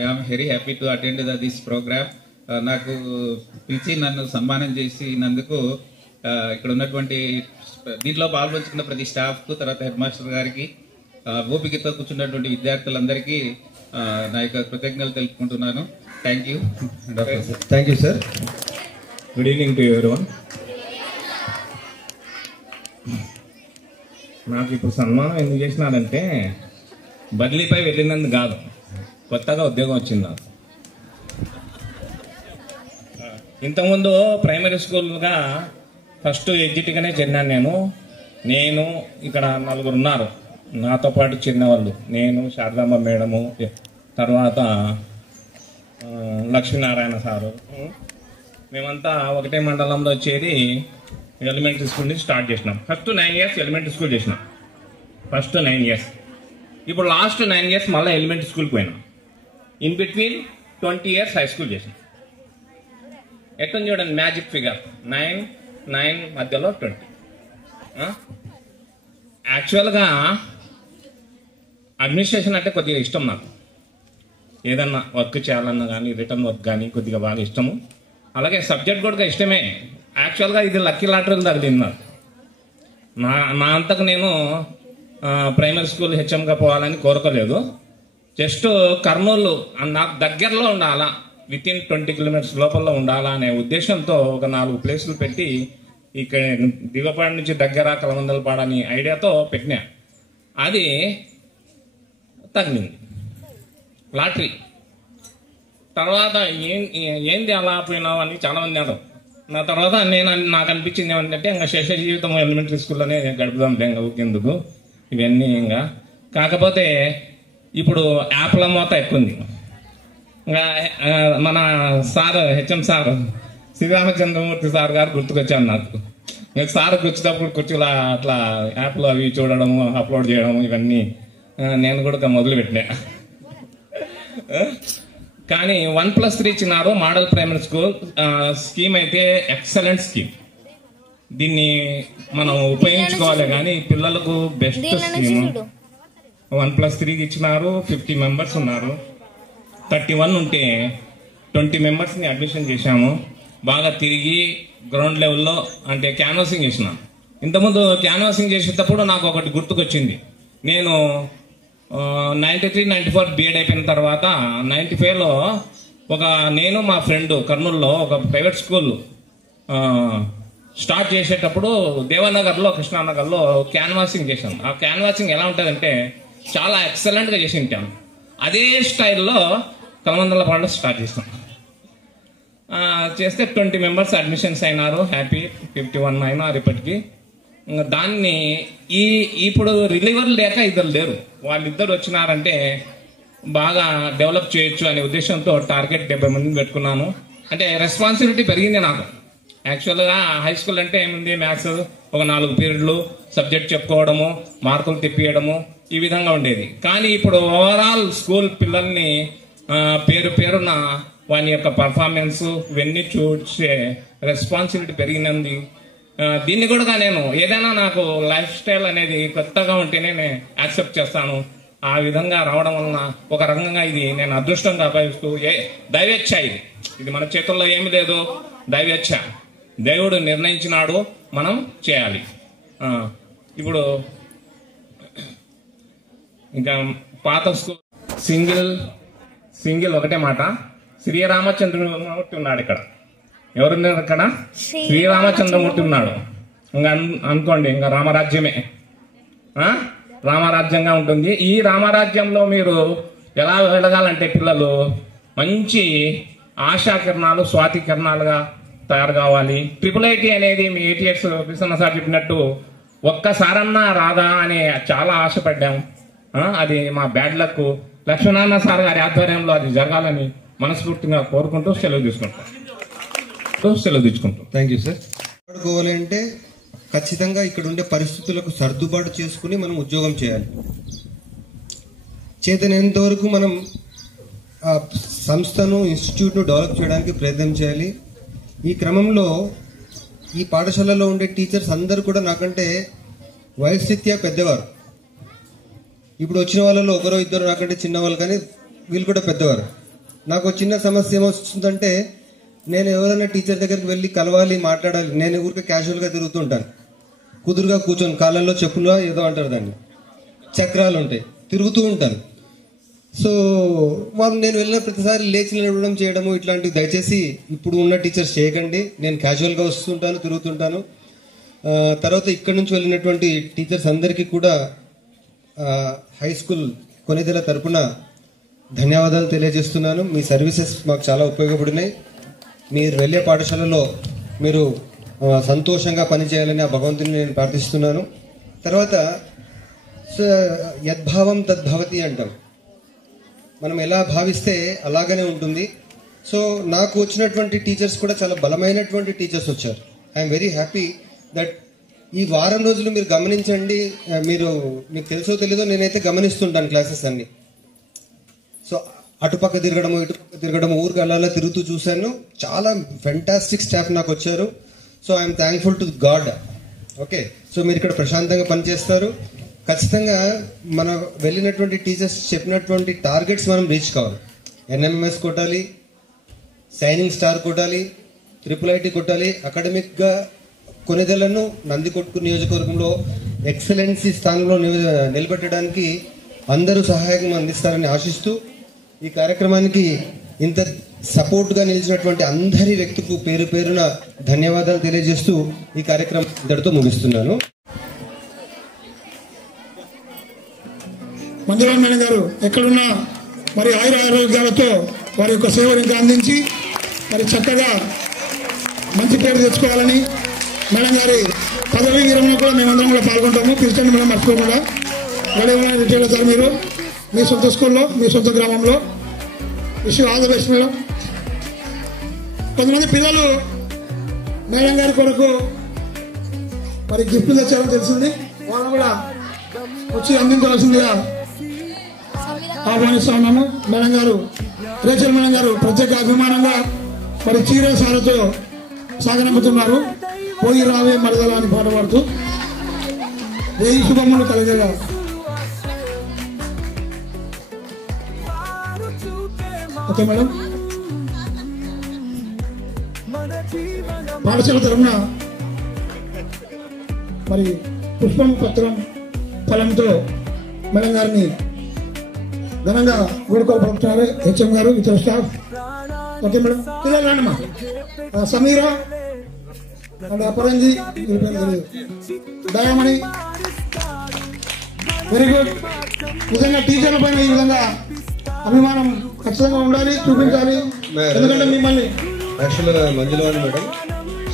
I'm very happy to attend this programme. నాకు పిలిచి నన్ను సన్మానం చేసినందుకు ఇక్కడ ఉన్నటువంటి దీంట్లో పాల్పంచుకున్న ప్రతి స్టాఫ్కు, తర్వాత హెడ్ మాస్టర్ గారికి, ఓపికతో కూర్చున్నటువంటి విద్యార్థులందరికీ నా యొక్క కృతజ్ఞతలు తెలుపుకుంటున్నాను. Thank you. Thank you sir. Good evening to everyone. నాకు ఇప్పుడు సన్మానం ఎందుకు చేసినారంటే, బదిలీపై వెళ్ళినందుకు కాదు, కొత్తగా ఉద్యోగం వచ్చింది నాకు. ఇంతకుముందు ప్రైమరీ స్కూల్గా ఫస్ట్ ఎడ్జిటీగానే చేరినాను. నేను ఇక్కడ 4 ఉన్నారు నాతో పాటు చిన్నవాళ్ళు. నేను, శారదామ్మ మేడము, తర్వాత లక్ష్మీనారాయణ సారు, మేమంతా ఒకటే మండలంలో చేరి ఎలిమెంటరీ స్కూల్ నుంచి స్టార్ట్ చేసినాం. ఫస్ట్ 9 years ఎలిమెంటరీ స్కూల్ చేసినాం. First 9 years. ఇప్పుడు లాస్ట్ 9 years మళ్ళీ ఎలిమెంటరీ స్కూల్కి పోయినాం. In between 20 years high school చేసినాం. ఎట్లా చూడండి, మ్యాజిక్ ఫిగర్ 9 మధ్యలో 20. యాక్చువల్గా అడ్మినిస్ట్రేషన్ అంటే కొద్దిగా ఇష్టం నాకు. ఏదన్నా వర్క్ చేయాలన్నా కానీ, రిటర్న్ వర్క్ కానీ కొద్దిగా బాగా ఇష్టము. అలాగే సబ్జెక్ట్ కూడా ఇష్టమే. యాక్చువల్గా ఇది లక్కీ లాటరీలు తగిలింది నాకు. నా అంతకు నేను ప్రైమరీ స్కూల్ హెచ్ఎంగా పోవాలని కోరుకోలేదు. జస్ట్ కర్నూలు నాకు దగ్గరలో ఉండాలా, వితిన్ 20 కిలోమీటర్స్ లోపల ఉండాలా అనే ఉద్దేశంతో ఒక 4 ప్లేసులు పెట్టి ఇక్కడ దిగపాడు నుంచి దగ్గర కలమందలపాడు అని ఐడియాతో పెట్టినా. అది తగిలింది లాటరీ. తర్వాత ఏంది అలా పోయినావు అని చాలా మంది అన్నారు. నా తర్వాత నాకు అనిపించింది ఏమంటే ఇంకా శేష జీవితం ఎలిమెంటరీ స్కూల్లోనే గడుపుదాం ఎందుకు ఇవన్నీ. ఇంకా కాకపోతే ఇప్పుడు యాప్ల మోత ఎక్కువ ఉంది. ఇంకా మన sir HM sir Sriramachandramurthy sir గారు గుర్తుకొచ్చారు నాకు. ఇంకా సార్ వచ్చేటప్పుడు కూర్చోలా అట్లా యాప్లు అవి చూడడము, అప్లోడ్ చేయడము ఇవన్నీ నేను కూడా మొదలుపెట్టినా. కానీ 1+3 ఇచ్చినారు మోడల్ ప్రైమరీ స్కూల్ స్కీమ్ అయితే ఎక్సలెంట్ స్కీమ్. దీన్ని మనం ఉపయోగించుకోవాలి. కానీ పిల్లలకు బెస్ట్ స్కీమ్. 1+3 ఇచ్చినారు. 50 మెంబర్స్ ఉన్నారు. 31 ఉంటే 20 మెంబర్స్ని అడ్మిషన్ చేశాము. బాగా తిరిగి గ్రౌండ్ లెవెల్లో అంటే క్యాన్వాసింగ్ చేసినాం. ఇంతకుముందు క్యాన్వాసింగ్ చేసేటప్పుడు నాకు ఒకటి గుర్తుకొచ్చింది. నేను 93-94 బీఎడ్ అయిపోయిన తర్వాత 95లో నేను మా ఫ్రెండ్ కర్నూలులో ఒక ప్రైవేట్ స్కూల్ స్టార్ట్ చేసేటప్పుడు దేవనగర్లో, కృష్ణానగర్లో క్యాన్వాసింగ్ చేశాం. ఆ క్యాన్వాసింగ్ ఎలా ఉంటుందంటే చాలా ఎక్సలెంట్గా చేసి ఉంటాం. అదే స్టైల్లో కలమందలపాడులో స్టార్ట్ చేసాం. చేస్తే 20 మెంబర్స్ అడ్మిషన్స్ అయినారు. హ్యాపీ. 51 అయినారు ఇప్పటికీ. దాన్ని ఇప్పుడు రిలీవర్ లేక ఇద్దరు లేరు. వాళ్ళిద్దరు వచ్చినారంటే బాగా డెవలప్ చేయొచ్చు అనే ఉద్దేశంతో టార్గెట్ 70 మందిని పెట్టుకున్నాను. అంటే రెస్పాన్సిబిలిటీ పెరిగింది నాకు. యాక్చువల్గా హై స్కూల్ అంటే ఏముంది, మ్యాథ్స్ ఒక 4 పీరియడ్లు సబ్జెక్ట్ చెప్పుకోవడము, మార్కులు తెప్పియడము ఈ విధంగా ఉండేది. కానీ ఇప్పుడు ఓవరాల్ స్కూల్ పిల్లల్ని పేరున వాని యొక్క పర్ఫార్మెన్స్ ఇవన్నీ చూసే రెస్పాన్సిబిలిటీ పెరిగినది. దీన్ని కూడా నేను ఏదైనా నాకు లైఫ్ స్టైల్ అనేది కొత్తగా ఉంటేనే నేను యాక్సెప్ట్ చేస్తాను. ఆ విధంగా రావడం వలన ఒక రకంగా ఇది నేను అదృష్టంగా భావిస్తూ దైవేచ్ఛ. ఇది మన చేతుల్లో ఏమి లేదు, దైవేచ్ఛ. దేవుడు నిర్ణయించినాడు, మనం చేయాలి. ఇప్పుడు ఇంకా పాత స్కూల్ సింగిల్ ఒకటే మాట. శ్రీరామచంద్రమూర్తి ఉన్నాడు ఇక్కడ. ఎవరున్నారు ఇక్కడ? శ్రీరామచంద్రమూర్తి ఉన్నాడు. ఇంకా అనుకోండి, ఇంకా రామరాజ్యమే రామరాజ్యంగా ఉంటుంది. ఈ రామరాజ్యంలో మీరు ఎలా వెలగాలంటే పిల్లలు మంచి ఆశాకిరణాలు, స్వాతి కిరణాలుగా తయారు కావాలి. IIIT అనేది మీ 8 years కృష్ణ సార్ చెప్పినట్టు ఒక్కసారన్నా రాదా అని చాలా ఆశపడ్డాం. అది మా బ్యాడ్ లక్. లక్ష్మీనారాయణ సార్ గారి ఆధ్వర్యంలో అది జరగాలని మనస్ఫూర్తిగా కోరుకుంటూ సెలవు తీసుకుంటాం. Thank you sir. ఆడుకోవాలి అంటే ఖచ్చితంగా ఇక్కడ ఉండే పరిస్థితులకు సర్దుబాటు చేసుకుని మనం ఉద్యోగం చేయాలి. చేతనంత వరకు మనం ఆ సంస్థను, ఇన్స్టిట్యూట్ను డెవలప్ చేయడానికి ప్రయత్నం చేయాలి. ఈ క్రమంలో ఈ పాఠశాలలో ఉండే టీచర్స్ అందరూ కూడా నాకంటే వయస్రీత్యా పెద్దవారు. ఇప్పుడు వచ్చిన వాళ్ళలో ఒకరో ఇద్దరు నాకంటే చిన్నవాళ్ళు, కానీ వీళ్ళు కూడా పెద్దవారు. నాకు చిన్న సమస్య ఏమొస్తుందంటే, నేను ఎవరైనా టీచర్ దగ్గరికి వెళ్ళి కలవాలి, మాట్లాడాలి, నేను ఊరికే క్యాజువల్గా తిరుగుతూ ఉంటాను. కుదురుగా కూర్చొని కాళ్ళల్లో చెప్పులుగా ఏదో అంటారు, దాన్ని చక్రాలు ఉంటాయి, తిరుగుతూ ఉంటాను. సో వాళ్ళు నేను వెళ్ళిన ప్రతిసారి లేచి నిలబడడం చేయడము ఇట్లాంటివి దయచేసి ఇప్పుడు ఉన్న టీచర్స్ చేయకండి. నేను క్యాజువల్గా వస్తుంటాను, తిరుగుతుంటాను. తర్వాత ఇక్కడ నుంచి వెళ్ళినటువంటి టీచర్స్ అందరికీ కూడా హై స్కూల్ కొనిదెల తరపున ధన్యవాదాలు తెలియజేస్తున్నాను. మీ సర్వీసెస్ మాకు చాలా ఉపయోగపడినాయి. మీరు వెళ్ళే పాఠశాలలో మీరు సంతోషంగా పనిచేయాలని ఆ భగవంతుని నేను ప్రార్థిస్తున్నాను. తర్వాత యద్భావం తద్భవతి అంటాం. మనం ఎలా భావిస్తే అలాగనే ఉంటుంది. సో నాకు వచ్చినటువంటి టీచర్స్ కూడా చాలా బలమైనటువంటి టీచర్స్ వచ్చారు. ఐఎమ్ వెరీ హ్యాపీ దట్ ఈ వారం రోజులు మీరు గమనించండి. మీకు తెలుసో తెలీదో నేనైతే గమనిస్తుంటాను క్లాసెస్ అన్ని. సో అటుపక్క తిరగడము, ఇటుపక్క తిరగడము, ఊరికి అలా తిరుగుతూ చూశాను. చాలా ఫెంటాస్టిక్ స్టాఫ్ నాకు వచ్చారు. So I'm thankful to God. Okay, so మీరు ఇక్కడ ప్రశాంతంగా పనిచేస్తారు. ఖచ్చితంగా మనం వెళ్ళినటువంటి టీచర్స్ చెప్పినటువంటి టార్గెట్స్ మనం రీచ్ కావాలి. NMMS కొట్టాలి, సైనింగ్ స్టార్ కొట్టాలి, IIIT కొట్టాలి. అకాడమిక్గా కొనిదెలను నందికొట్కు నియోజకవర్గంలో ఎక్సలెన్సీ స్థానంలో నిలబెట్టడానికి అందరూ సహాయం అందిస్తారని ఆశిస్తూ ఈ కార్యక్రమానికి ఇంత సపోర్ట్గా నిలిచినటువంటి అందరి వ్యక్తులకు పేరు పేరున ధన్యవాదాలు తెలియజేస్తూ ఈ కార్యక్రమం ఇంతటితో ముగిస్తున్నాను. మంజురామ్ మేడం గారు ఎక్కడున్నా మరి ఆయురారోగ్యాలతో వారి యొక్క సేవలు ఇంకా అందించి మరి చక్కగా మంచి పేరు తెచ్చుకోవాలని మేడం గారి పదవీ విరమణ కూడా మేమందరం కూడా పాల్గొంటాము. పిలిచండి మేడం, మర్చిపోకుండా. గడవమైన రిటైర్ అవుతారు మీరు మీ సొంత స్కూల్లో మీ సొంత గ్రామంలో. విషయం ఆల్ ద బెస్ట్ మేడం. కొంతమంది పిల్లలు మేడం గారి కొరకు మరి గిఫ్ట్ తెచ్చారని తెలిసింది. వాళ్ళు కూడా వచ్చి అందించవలసిందిగా ఆహ్వానిస్తా ఉన్నాము. మేడం గారు రేచల్ మేడం గారు ప్రత్యేక అభిమానంగా మరి చీర సారతో సాగనంపుతున్నారు. పోయి రావే మరదలా అని పాట పాడుతూ వెయ్యి శుభములు కలిగేలా. Okay madam. పాఠశాల తరఫున మరి పుష్పం పత్రం ఫలంతో మేడం గారిని ఘనంగా వేడుకలు పంపుతున్నారు హెచ్ఎం గారు, ఇతర స్టాఫ్. Okay madam. పిల్లలు రండమ్మా. Sameera and Aparanji, Dayamani, very good. నిజంగా టీచర్ల పైన ఈ విధంగా అభిమానం ఖచ్చితంగా ఉండాలి, చూపించాలి. ఎందుకంటే మిమ్మల్ని యాక్చువల్గా మంజులవాణి మేడం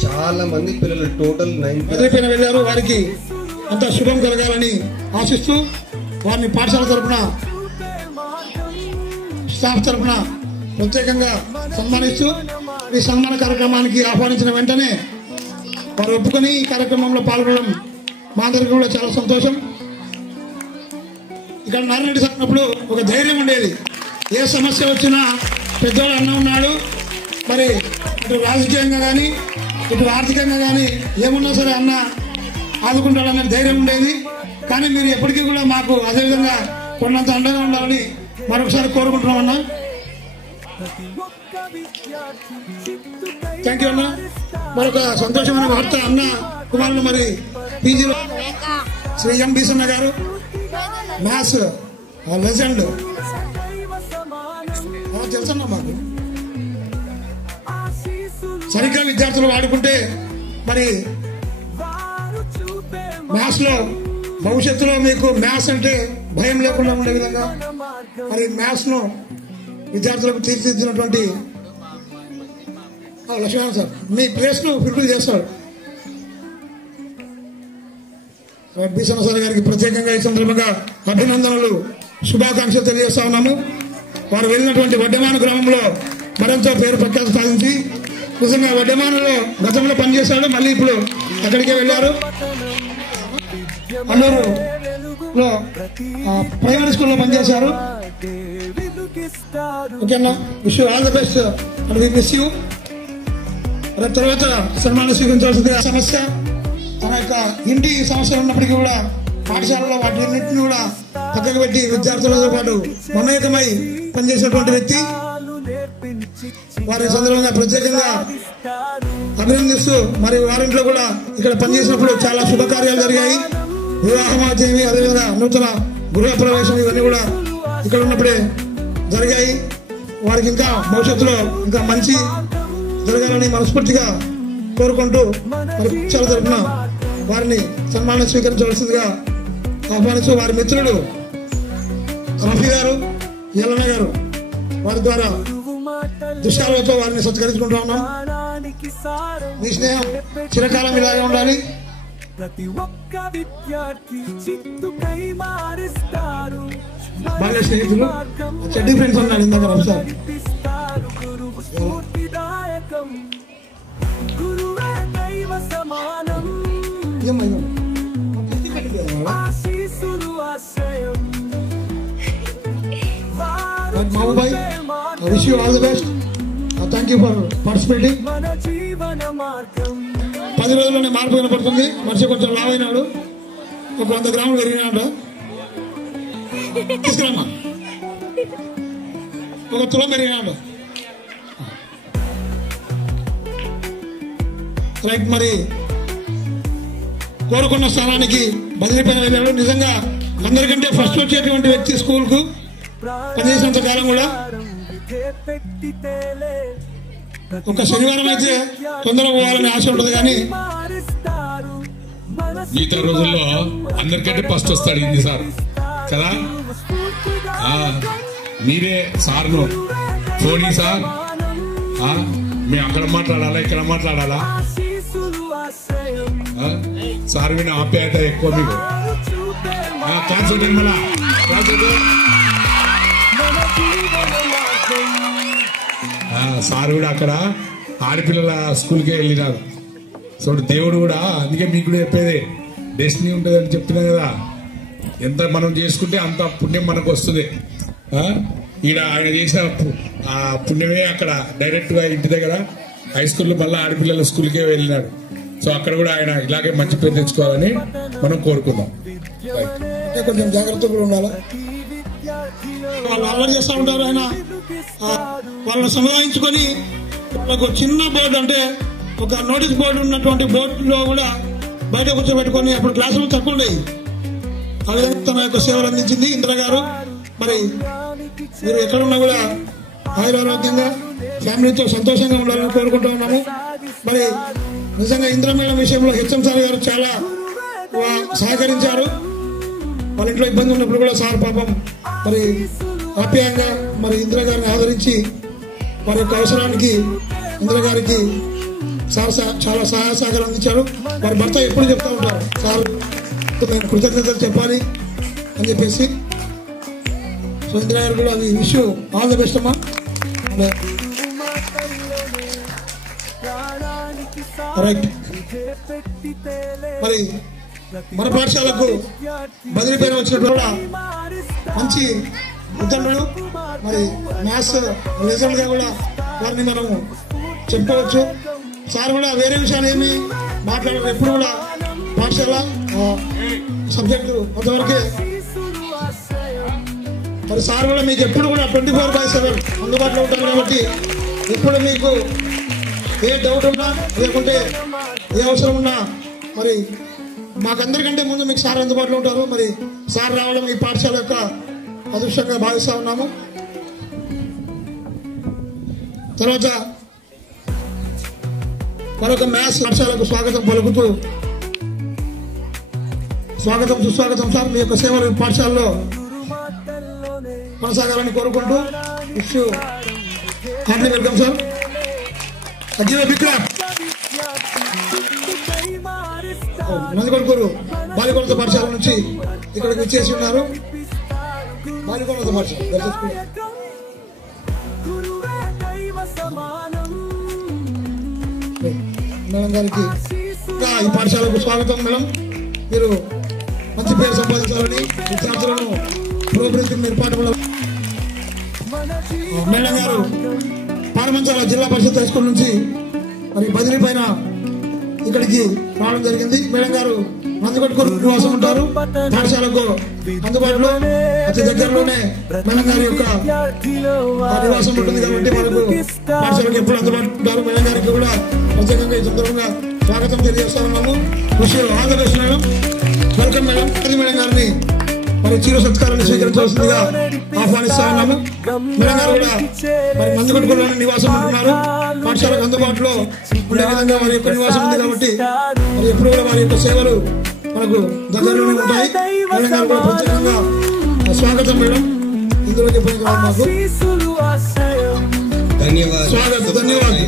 చాలా మంది పిల్లలు టోటల్ 9 పైన వెళ్ళారు. వారికి అంత శుభం కలగాలని ఆశిస్తూ వారిని పాఠశాల తరఫున స్టాఫ్ తరఫున ప్రత్యేకంగా సన్మానిస్తూ ఈ సన్మాన కార్యక్రమానికి ఆహ్వానించిన వెంటనే వారు ఒప్పుకొని ఈ కార్యక్రమంలో పాల్గొనడం మా అందరికీ కూడా చాలా సంతోషం. ఇక్కడ నారాయణ సాగినప్పుడు ఒక ధైర్యం ఉండేది. ఏ సమస్య వచ్చినా పెద్దోళ్ళు అన్న ఉన్నాడు, మరి ఇటు రాజకీయంగా కానీ ఇటు ఆర్థికంగా కానీ ఏమున్నా సరే అన్న ఆదుకుంటాడనే ధైర్యం ఉండేది. కానీ మీరు ఎప్పటికీ కూడా మాకు అదేవిధంగా కొన్నంత అండగా ఉండాలని మరొకసారి కోరుకుంటున్నామన్నా. థ్యాంక్ యూ అన్న. మరొక సంతోషమైన వార్త, అన్న కుమారులు మరి పీజీలో శ్రీ ఎం బీసన్న గారు మ్యాథ్స్ లెజెండ్ తెలుసన్నా మాకు. సరిగ్గా విద్యార్థులు వాడుకుంటే మరి మ్యాథ్స్ లో భవిష్యత్తులో మీకు మ్యాథ్స్ అంటే భయం లేకుండా ఉండే విధంగా మరి మ్యాథ్స్ ను విద్యార్థులకు తీర్చిదిద్దినటువంటి లక్ష్మణ్ సార్ మీ ప్లేస్ ను ఫిల్ఫిల్ చేస్తాడు. బీసన్న సార్ గారికి ప్రత్యేకంగా ఈ సందర్భంగా అభినందనలు, శుభాకాంక్షలు తెలియజేస్తా ఉన్నాము. వారు వెళ్ళినటువంటి వడ్డెమాన గ్రామంలో మరింత పేరు ప్రఖ్యాతి సాధించి నిజంగా వడ్డెమానలో గతంలో పనిచేశాడు, మళ్ళీ ఇప్పుడు అక్కడికే వెళ్ళారు. అల్లూరులో ప్రైమరీ స్కూల్లో పనిచేశారు. ఓకేనా, wish you all the best and we miss you. తర్వాత సన్మానం స్వీకరించాల్సింది సమస్య తన యొక్క ఇంటి సమస్యలు ఉన్నప్పటికీ కూడా పాఠశాలలో వాటిన్నింటినీ కూడా పక్కకు పెట్టి విద్యార్థులతో పాటు మమేకమై పనిచేసినటువంటి వ్యక్తి. వారి సందర్భంగా ప్రత్యేకంగా అభినందిస్తూ మరి వారింట్లో కూడా ఇక్కడ పనిచేసినప్పుడు చాలా శుభకార్యాలు జరిగాయి. వివాహమాధ్యమి, అదేవిధంగా నూతన గృహ ప్రవేశం ఇవన్నీ కూడా ఇక్కడ ఉన్నప్పుడే జరిగాయి. వారికి ఇంకా భవిష్యత్తులో ఇంకా మంచి జరగాలని మనస్ఫూర్తిగా కోరుకుంటూ మరి పక్షాల తరఫున వారిని సన్మానం స్వీకరించవలసిందిగా ఆహ్వానిస్తూ వారి మిత్రుడు రఫీ గారు, యలన్న గారు వారి ద్వారా దృశ్యాలతో వారిని సత్కరించుకుంటా ఉన్నాం. మీ స్నేహం చిరకాలం ఇలాగే ఉండాలి. బాల్య స్నేహితులు చెడ్డీ ఫ్రెండ్స్ అన్నాడు ఇందాక Rafi sir. Mahubai, I wish you all the best. Thank you for participating. 10 రోజుల్లోనే మార్పు కనపడుతుంది. మనిషి కొంచెం లావ్ అయినాడు, ఒక 100 గ్రాములు పెరిగినాడు. తీసుకురామ్మా, ఒక తులం పెరిగినాడు. రైట్, మరి కోరుకున్న స్థానానికి బదిలీ పైన వెళ్ళాడు. నిజంగా అందరికంటే ఫస్ట్ వచ్చేటువంటి వ్యక్తి స్కూల్కు పనిచేసినంత కాలం కూడా. ఒక శనివారం అయితే తొందరగా పోవాలని ఆశ ఉంటుంది, కానీ మిగతా రోజుల్లో అందరికంటే ఫస్ట్ వస్తాడు హిందీ సార్ కదా. మీరే సార్ను ఫోన్ సార్, మేము అక్కడ మాట్లాడాలా ఇక్కడ మాట్లాడాలా, సార్ విన ఆప్యాయత ఎక్కువ మీకు. క్లాస్ మళ్ళా సార్ కూడా అక్కడ ఆడపిల్లల స్కూల్కే వెళ్ళినారు. సో దేవుడు కూడా అందుకే మీకు కూడా చెప్పేది డెస్టినీ ఉంటుంది అని చెప్తున్నా కదా. ఎంత మనం చేసుకుంటే అంత పుణ్యం మనకు వస్తుంది. ఈడ ఆయన చేసిన పుణ్యమే అక్కడ డైరెక్ట్ గా ఇంటి దగ్గర హై స్కూల్లో మళ్ళీ ఆడపిల్లల స్కూల్కే వెళ్ళినాడు. సో అక్కడ కూడా ఆయన ఇలాగే మంచి పేరు తెచ్చుకోవాలని మనం కోరుకుందాం. కొంచెం జాగ్రత్తగా కూడా ఉండాలి. వాళ్ళు అల్లరి చేస్తూ ఉంటారు. ఆయన వాళ్ళని సముదాయించుకొని వాళ్ళకు చిన్న బోర్డు, అంటే ఒక నోటీస్ బోర్డు ఉన్నటువంటి బోర్డులో కూడా బయట కూర్చోబెట్టుకొని అప్పుడు క్లాసులు తక్కువ ఉండేవి. ఆ విధంగా తన యొక్క సేవలు అందించింది ఇందిరా గారు. మరి మీరు ఎక్కడున్నా కూడా ఆయురారోగ్యంగా ఫ్యామిలీతో సంతోషంగా ఉండాలని కోరుకుంటూ ఉన్నాము. మరి నిజంగా ఇందిరా మేడం విషయంలో హెచ్ఎం సార్ గారు చాలా సహకరించారు. వాళ్ళ ఇంట్లో ఇబ్బంది ఉన్నప్పుడు కూడా సార్ పాపం మరి ఆప్యాయంగా మరి ఇందిరా గారిని ఆదరించి వారి యొక్క అవసరానికి ఇందిరా గారికి సార్ చాలా సహాయ సహకారం అందించారు. వారి భర్త ఎప్పుడు చెప్తూ ఉంటారు, సార్ నేను కృతజ్ఞతలు చెప్పాలి అని చెప్పేసి. సో ఇందిరా గారు కూడా అది విష్ ఆల్ ది బెస్ట్ అమ్మా. రైట్. మరి మన పాఠశాలకు బదిలీ పైన వచ్చినప్పుడు కూడా మంచి విద్యార్థులు, మరి మ్యాథ్స్ రిజల్ట్ గా కూడా వారిని మనం చెప్పుకోవచ్చు. సార్ కూడా వేరే విషయాలు ఏమి మాట్లాడారు, ఎప్పుడు కూడా పాఠశాల సబ్జెక్టు కొంతవరకే. మరి సార్ కూడా మీకు ఎప్పుడు కూడా 24/7 అందుబాటులో ఉంటారు కాబట్టి ఎప్పుడు మీకు ఏ డౌట్ ఉన్నా లేకుంటే ఏ అవసరం ఉన్నా మరి మాకందరికంటే ముందు మీకు సార్ అందుబాటులో ఉంటారు. మరి సార్ రావడం ఈ పాఠశాల యొక్క అదృష్టంగా భావిస్తా ఉన్నాము. తర్వాత మరొక మ్యాథ్స్ పాఠశాలకు స్వాగతం పలుకుతూ, స్వాగతం సుస్వాగతం సార్, మీ యొక్క సేవలు పాఠశాలలో కొనసాగాలని కోరుకుంటూ విష్ హార్ట్లీ వెల్కమ్ సార్. నందికొండూరు బాలికొండ పాఠశాల నుంచి ఇక్కడికి వచ్చేసి ఉన్నారు. బాలికొండ పాఠశాల మేడం గారికి ఈ పాఠశాలకు స్వాగతం. మేడం, మీరు మంచి పేరు సంపాదించాలని విద్యార్థులను పురోభివృద్ధికి ఏర్పాటు. మేడం గారు పారమంచాల జిల్లా పరిషత్ హై స్కూల్ నుంచి మరి బదిలీ పైన ఇక్కడికి రావడం జరిగింది. మేడం గారు నందికొట్కూరు నివాసం ఉంటారు. పాఠశాలకు అందుబాటులో అతి దగ్గరలోనే మేడం గారి యొక్క నివాసం ఉంటుంది కాబట్టి మనకు పాఠశాలకు ఎప్పుడు అందుబాటులో ఉంటారు. మేడం గారికి కూడా ప్రత్యేకంగా ఈ సందర్భంగా స్వాగతం తెలియజేస్తా ఉన్నాము. విషయం all the best madam. Welcome madam. Madam గారిని మరి చిరు సత్కారాన్ని స్వీకరించవలసిందిగా ఆహ్వానిస్తా ఉన్నాము. మేడం గారు కూడా మరి నందికొట్కూరులోనే నివాసం ఉంటున్నారు. పాఠశాలకు అందుబాటులో ఉండే విధంగా వారి యొక్క నివాసం ఉంది కాబట్టి మరి ఎప్పుడు కూడా వారి యొక్క సేవలు మనకు దగ్గరలోనే ఉంటాయి. మేడం గారు కూడా ప్రత్యేకంగా స్వాగతం మేడం. ఇందులో చెప్పిన మాకు స్వాగతం, ధన్యవాదాలు.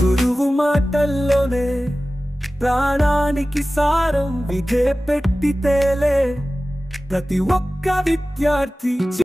గురువు మాటల్లోనే ప్రాణానికి సారం విధే పెట్టితేలే ప్రతి ఒక్క విద్యార్థి